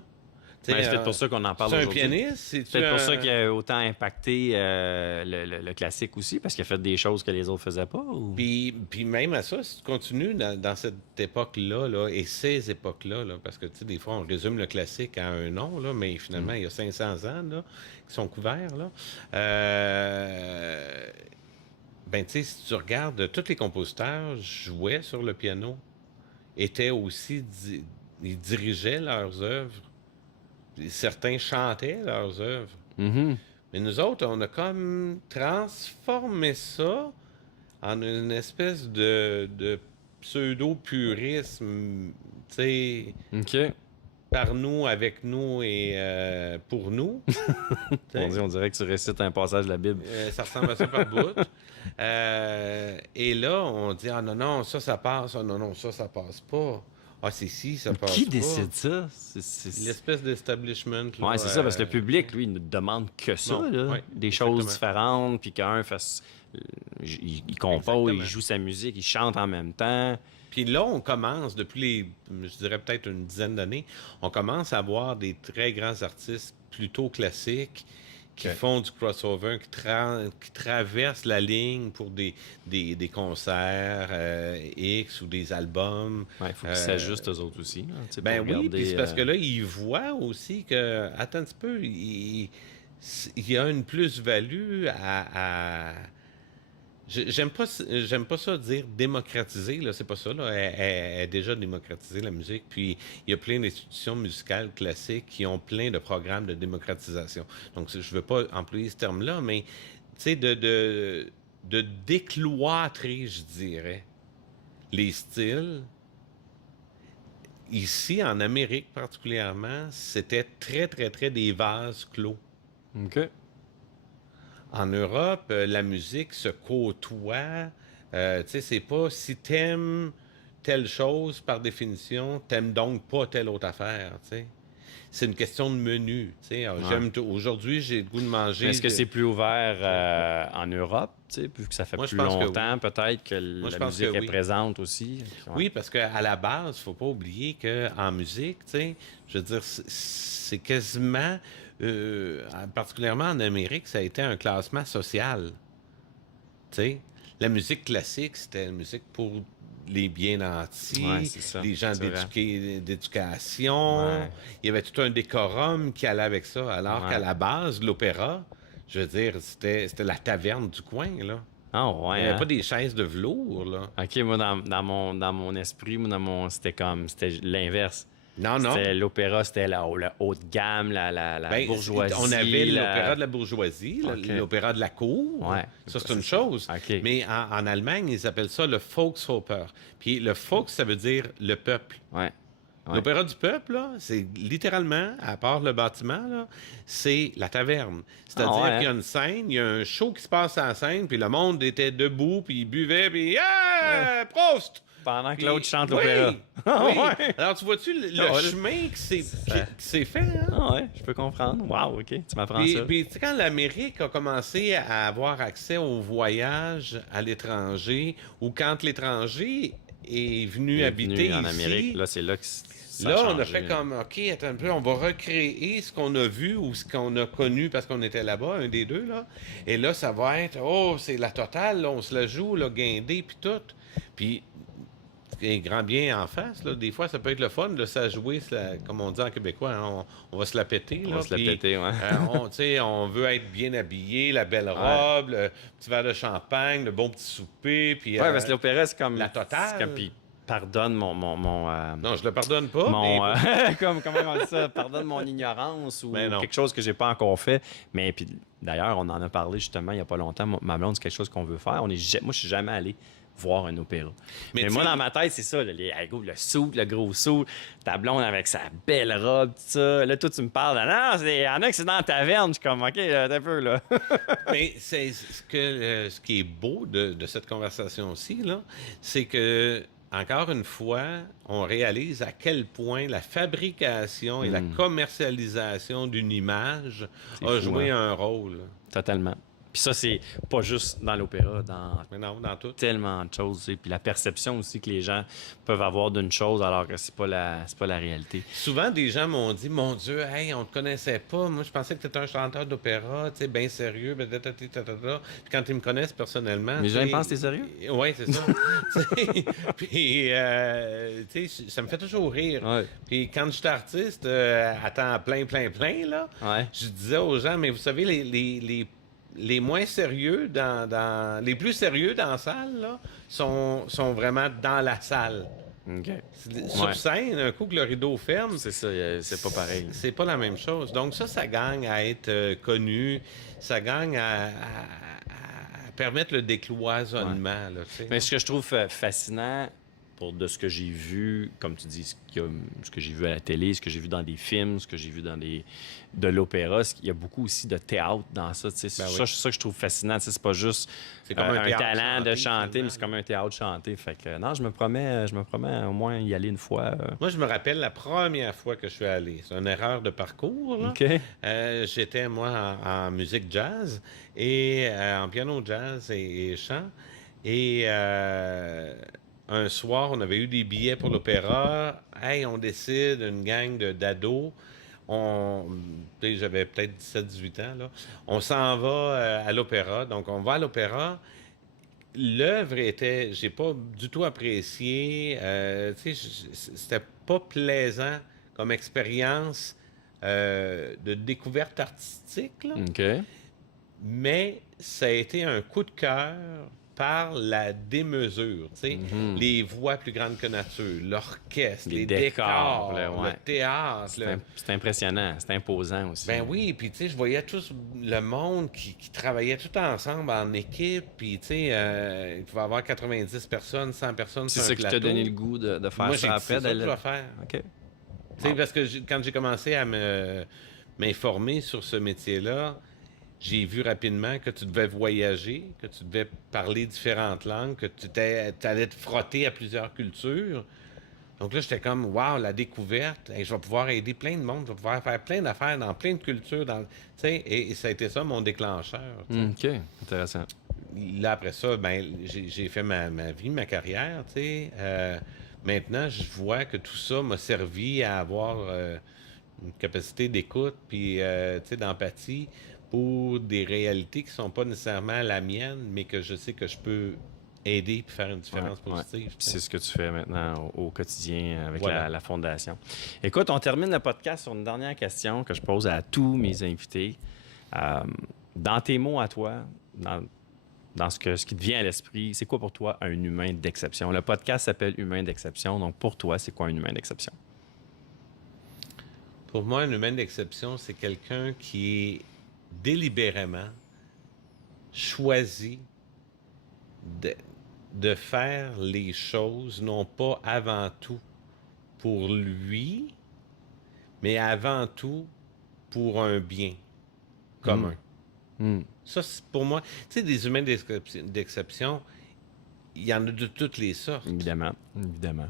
C'est peut-être pour ça qu'on en parle aujourd'hui. C'est un pianiste? C'est peut-être pour ça qu'il a autant impacté le classique aussi, parce qu'il a fait des choses que les autres faisaient pas? Ou... Puis même à ça, si tu continues dans cette époque-là, là, et ces époques-là, là, parce que, tu sais, des fois, on résume le classique à un nom, là, mais finalement, il y a 500 ans, là, qui sont couverts, là. Ben, tu sais, si tu regardes, tous les compositeurs jouaient sur le piano, étaient aussi... ils dirigeaient leurs œuvres. Certains chantaient leurs œuvres. Mais nous autres, on a comme transformé ça en une espèce de pseudo-purisme, tu sais, par nous, avec nous et pour nous. On dirait que tu récites un passage de la Bible. Ça ressemble à ça par bout. Et là, on dit, ah non, ça passe, ah non, ça passe pas. Ah, c'est si, ça passe Qui pas. décide ça? L'espèce d'establishment. Oui, c'est ça, parce que le public, lui, il ne demande que ça, là. Des choses différentes, puis qu'un fasse... Il compose, il joue sa musique, il chante en même temps. Puis là, on commence, depuis je dirais peut-être une dizaine d'années, on commence à voir des très grands artistes plutôt classiques qui font du crossover, qui traversent la ligne pour des concerts X ou des albums. Il faut qu'ils s'ajustent eux autres aussi. Là, ben oui, puis c'est parce que là, ils voient aussi que, attends un petit peu, il y a une plus-value à J'aime pas ça dire démocratiser, là, c'est pas ça, là. Elle est déjà démocratisée, la musique. Puis il y a plein d'institutions musicales classiques qui ont plein de programmes de démocratisation. Donc, je veux pas employer ce terme-là, mais, tu sais, de décloîtrer, je dirais, les styles. Ici, en Amérique particulièrement, c'était très, très, très des vases clos. OK. En Europe, la musique se côtoie. Tu sais, c'est pas si t'aimes telle chose, par définition, t'aimes donc pas telle autre affaire, tu sais. C'est une question de menu, tu sais. Aujourd'hui, j'ai le goût de manger... Mais est-ce que c'est plus ouvert en Europe, tu sais, vu que ça fait plus longtemps, peut-être, que la musique est présente aussi? Oui, parce qu'à la base, il faut pas oublier qu'en musique, tu sais, je veux dire, c'est quasiment... particulièrement en Amérique, ça a été un classement social. Tu sais, la musique classique, c'était la musique pour les bien nantis, les gens d'éducation. Ouais. Il y avait tout un décorum qui allait avec ça. Alors qu'à la base, l'opéra, je veux dire, c'était la taverne du coin, là. Ah ouais. Il n'y avait pas des chaises de velours, là. OK, moi, dans mon esprit, c'était l'inverse. Non, non. L'opéra, c'était la haute gamme, la bourgeoisie. On avait l'opéra de la bourgeoisie, l'opéra de la cour. Ouais. Ça, c'est une chose. Okay. Mais en Allemagne, ils appellent ça le Volksoper. Puis le Volks, ça veut dire le peuple. Ouais. Ouais. L'opéra du peuple, là, c'est littéralement, à part le bâtiment, là, c'est la taverne. C'est-à-dire qu'il y a une scène, il y a un show qui se passe à la scène, puis le monde était debout, puis il buvait, puis Prost! Pendant que l'autre chante l'opéra. Oui. Alors, tu vois-tu le chemin qui s'est fait? Hein? Ah ouais, je peux comprendre. Wow, OK, tu m'apprends ça. Puis, tu sais, quand l'Amérique a commencé à avoir accès aux voyages à l'étranger, ou quand l'étranger est venu habiter en ici, Amérique, là, c'est là que on a fait comme, OK, attends un peu, on va recréer ce qu'on a vu ou ce qu'on a connu parce qu'on était là-bas, un des deux, là. Et là, ça va être, c'est la totale, là, on se la joue, là, guindé, puis tout. Puis, un grand bien en face, là, des fois, ça peut être le fun de se jouer, comme on dit en québécois, hein, on va se la péter. Là, on va se la péter, ouais. On veut être bien habillé, la belle robe, le petit verre de champagne, le bon petit souper. Puis, parce que l'opéra, c'est comme... la totale. Puis, pardonne mon non, je le pardonne pas. Comment on dit ça? Pardonne mon ignorance ou quelque chose que j'ai pas encore fait. Mais puis d'ailleurs, on en a parlé justement il y a pas longtemps. Ma blonde, c'est quelque chose qu'on veut faire. Moi, je suis jamais allé voir un opéra. Mais moi, dans ma tête, c'est ça. Le soute, le gros soute, ta blonde avec sa belle robe, tout ça. Là, toi, tu me parles. Non, il y en a que c'est dans la taverne. Je suis comme, OK, t'as un peu, là. Mais c'est ce qui est beau de cette conversation-ci, là, c'est que encore une fois, on réalise à quel point la fabrication et la commercialisation d'une image a joué un rôle. Totalement. Puis ça, c'est pas juste dans l'opéra, dans tout. Tellement de choses. Puis la perception aussi que les gens peuvent avoir d'une chose alors que c'est pas la réalité. Souvent, des gens m'ont dit, mon Dieu, hey, on te connaissait pas. Moi, je pensais que tu étais un chanteur d'opéra, tu sais, bien sérieux. Puis quand ils me connaissent personnellement... Les gens pensent que t'es sérieux? Oui, c'est ça. Puis, tu sais, ça me fait toujours rire. Ouais. Puis quand j'étais artiste, à temps plein, là, je disais aux gens, mais vous savez, les moins sérieux les plus sérieux dans la salle là, sont vraiment dans la salle. Okay. Sur scène, un coup que le rideau ferme, c'est ça, c'est pas pareil. C'est pas la même chose. Donc ça gagne à être connu, ça gagne à permettre le décloisonnement. Là, mais ce que je trouve fascinant de ce que j'ai vu, comme tu dis, ce que j'ai vu à la télé, ce que j'ai vu dans des films, ce que j'ai vu de l'opéra, il y a beaucoup aussi de théâtre dans ça. C'est ça que je trouve fascinant. C'est pas juste comme un talent de chanter, mais c'est comme un théâtre chanté. Fait que non, je me promets au moins y aller une fois. Moi, je me rappelle la première fois que je suis allé. C'est une erreur de parcours. Là. Okay. J'étais, moi, en musique jazz et en piano jazz et chant. Et un soir, on avait eu des billets pour l'opéra. Hey, on décide, une gang d'ados. J'avais peut-être 17-18 ans. Là. On s'en va à l'opéra. Donc, on va à l'opéra. L'œuvre était... J'ai pas du tout apprécié. C'était pas plaisant comme expérience de découverte artistique. Là. Okay. Mais ça a été un coup de cœur par la démesure, tu sais, les voix plus grandes que nature, l'orchestre, les décors, le théâtre. C'est impressionnant, c'est imposant aussi. Ben oui, puis tu sais, je voyais tout le monde qui travaillait tout ensemble en équipe, puis tu sais, il pouvait y avoir 90 personnes, 100 personnes sur un plateau. C'est ça qui t'a donné le goût de faire ça après? C'est ça que je vais faire. OK. Tu sais, parce que quand j'ai commencé à m'informer sur ce métier-là, j'ai vu rapidement que tu devais voyager, que tu devais parler différentes langues, que tu allais te frotter à plusieurs cultures. Donc là, j'étais comme, wow, la découverte, je vais pouvoir aider plein de monde, je vais pouvoir faire plein d'affaires dans plein de cultures. Et ça a été ça mon déclencheur. OK, intéressant. Là, après ça, j'ai fait ma vie, ma carrière. Maintenant, je vois que tout ça m'a servi à avoir une capacité d'écoute puis d'empathie pour des réalités qui ne sont pas nécessairement la mienne, mais que je sais que je peux aider et faire une différence positive. Puis c'est ce que tu fais maintenant au quotidien avec la Fondation. Écoute, on termine le podcast sur une dernière question que je pose à tous mes invités. Dans tes mots à toi, dans ce qui te vient à l'esprit, c'est quoi pour toi un humain d'exception? Le podcast s'appelle Humain d'exception, donc pour toi, c'est quoi un humain d'exception? Pour moi, un humain d'exception, c'est quelqu'un qui est délibérément choisi de, de faire les choses, non pas avant tout pour lui, mais avant tout pour un bien commun. Mm. Ça, c'est pour moi, tu sais, des humains d'exception, il y en a de toutes les sortes. Évidemment, évidemment.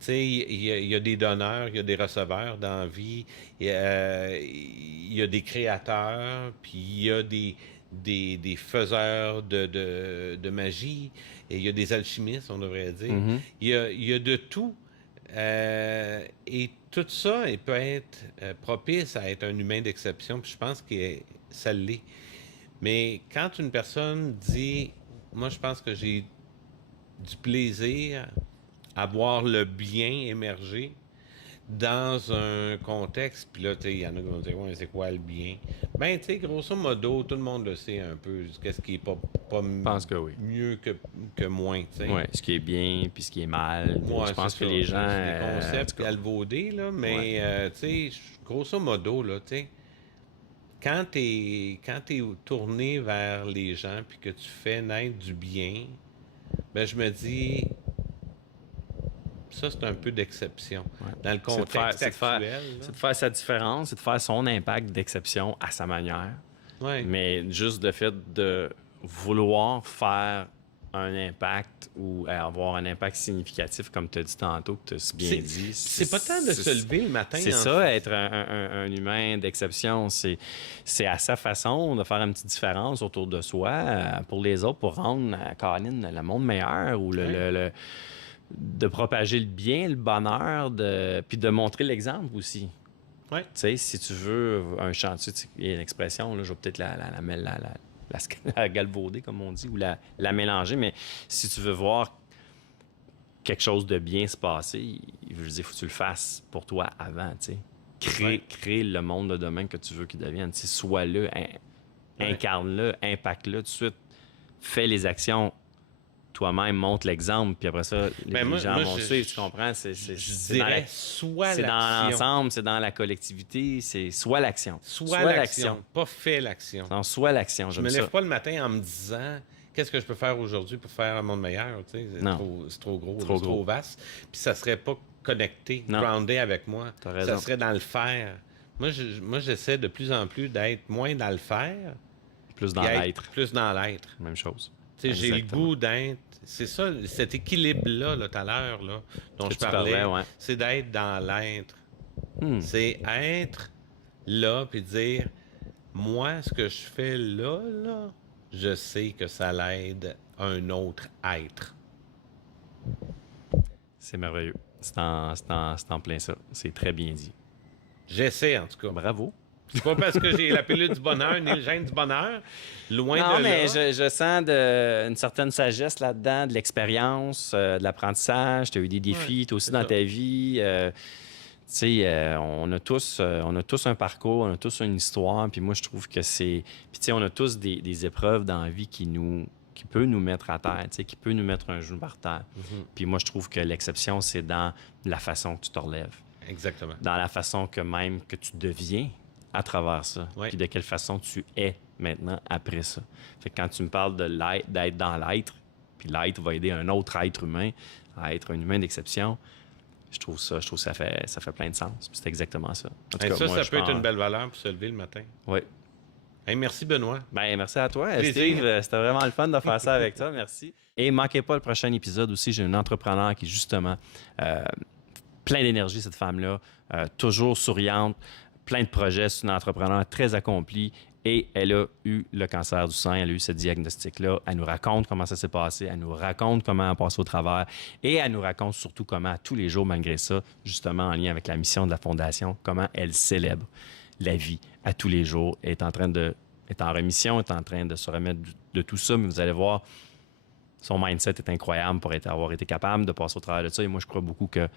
Tu sais, il y a des donneurs, il y a des receveurs dans la vie, il y a des créateurs, puis il y a des faiseurs de magie, et il y a des alchimistes, on devrait dire. Mhm. Il y a de tout. Et tout ça, il peut être propice à être un humain d'exception, puis je pense que ça l'est. Mais quand une personne dit, moi je pense que j'ai du plaisir à voir le bien émerger dans un contexte, puis là, tu sais, il y en a qui vont dire, ouais, c'est quoi le bien? Ben, tu sais, grosso modo, tout le monde le sait un peu, qu'est-ce qui est pas Je pense que oui. mieux que moins, tu sais. Ouais, ce qui est bien, puis ce qui est mal. Ouais, Je pense c'est que ça. les gens... C'est des en concepts tout cas, galvaudés, là, mais, tu sais, grosso modo, là, tu sais, quand t'es tourné vers les gens, puis que tu fais naître du bien, ben, je me dis, ça, c'est un peu d'exception. ouais. Dans le contexte actuel, là. C'est de faire sa différence, c'est de faire son impact d'exception à sa manière. Ouais. Mais juste le fait de vouloir faire un impact ou avoir un impact significatif, comme tu as dit tantôt, que tu as si bien dit. C'est pas tant de se lever le matin. C'est ça, être un humain d'exception. C'est à sa façon de faire une petite différence autour de soi pour les autres, pour rendre, Colin, le monde meilleur ou de propager le bien, le bonheur, puis de montrer l'exemple aussi. Ouais. Tu sais, si tu veux un chantier, il y a une expression, là, je vais peut-être la galvauder, comme on dit, ou la mélanger, mais si tu veux voir quelque chose de bien se passer, je veux dire, il faut que tu le fasses pour toi avant, tu sais. Crée le monde de demain que tu veux qu'il devienne. Tu sais, sois là, incarne-le, impacte-le tout de suite. Fais les actions toi-même, montre l'exemple, puis après ça, les gens vont suivre, tu comprends? Je dirais soit c'est l'action. dans l'ensemble, c'est dans la collectivité, c'est soit l'action. Soit l'action, pas fait l'action. Non, soit l'action, Je me lève pas le matin en me disant qu'est-ce que je peux faire aujourd'hui pour faire un monde meilleur. Tu sais, c'est trop gros, c'est trop vaste. Puis ça serait pas connecté, groundé avec moi. Ça serait dans le faire. Moi, j'essaie de plus en plus d'être moins dans le faire, plus dans l'être. Plus dans l'être. Même chose. Tu sais, j'ai le goût d'être. C'est ça, cet équilibre-là, tout à l'heure, là, dont je parlais, c'est d'être dans l'être. C'est être là, puis dire, moi, ce que je fais là, je sais que ça l'aide un autre être. C'est merveilleux. C'est en plein ça. C'est très bien dit. J'essaie, en tout cas. Bravo. C'est pas parce que j'ai la pilule du bonheur ni le gène du bonheur. Loin de là. Non, mais je sens une certaine sagesse là-dedans, de l'expérience, de l'apprentissage. Tu as eu des défis, toi aussi, dans ta vie. Tu sais, on a tous un parcours, on a tous une histoire. Puis moi, je trouve que c'est... Puis tu sais, on a tous des épreuves dans la vie qui peut nous mettre à terre, tu sais, qui peut nous mettre un genou par terre. Puis moi, je trouve que l'exception, c'est dans la façon que tu te relèves. Exactement. Dans la façon que tu deviens à travers ça. Puis de quelle façon tu es maintenant après ça. Fait que quand tu me parles d'être dans l'être, puis l'être va aider un autre être humain à être un humain d'exception, je trouve que ça fait plein de sens. Puis c'est exactement ça. En tout cas, ça peut être une belle valeur pour se lever le matin. Oui. Hey, merci, Benoît. Ben, merci à toi, Steve. C'était vraiment le fun de faire ça avec toi. Merci. Et manquez pas le prochain épisode aussi. J'ai une entrepreneur qui, justement, plein d'énergie, cette femme-là, toujours souriante, plein de projets. C'est une entrepreneur très accomplie et elle a eu le cancer du sein. Elle a eu ce diagnostic-là. Elle nous raconte comment ça s'est passé. Elle nous raconte comment elle a passé au travers et elle nous raconte surtout comment, tous les jours, malgré ça, justement en lien avec la mission de la Fondation, comment elle célèbre la vie à tous les jours. Elle est en rémission, est en train de se remettre de tout ça, mais vous allez voir, son mindset est incroyable pour avoir été capable de passer au travers de ça. Et moi, je crois beaucoup que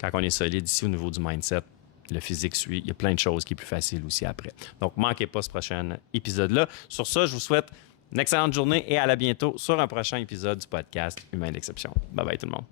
quand on est solide ici au niveau du mindset, le physique suit. Il y a plein de choses qui sont plus faciles aussi après. Donc, manquez pas ce prochain épisode-là. Sur ça, je vous souhaite une excellente journée et à la bientôt sur un prochain épisode du podcast Humain d'exception. Bye bye tout le monde.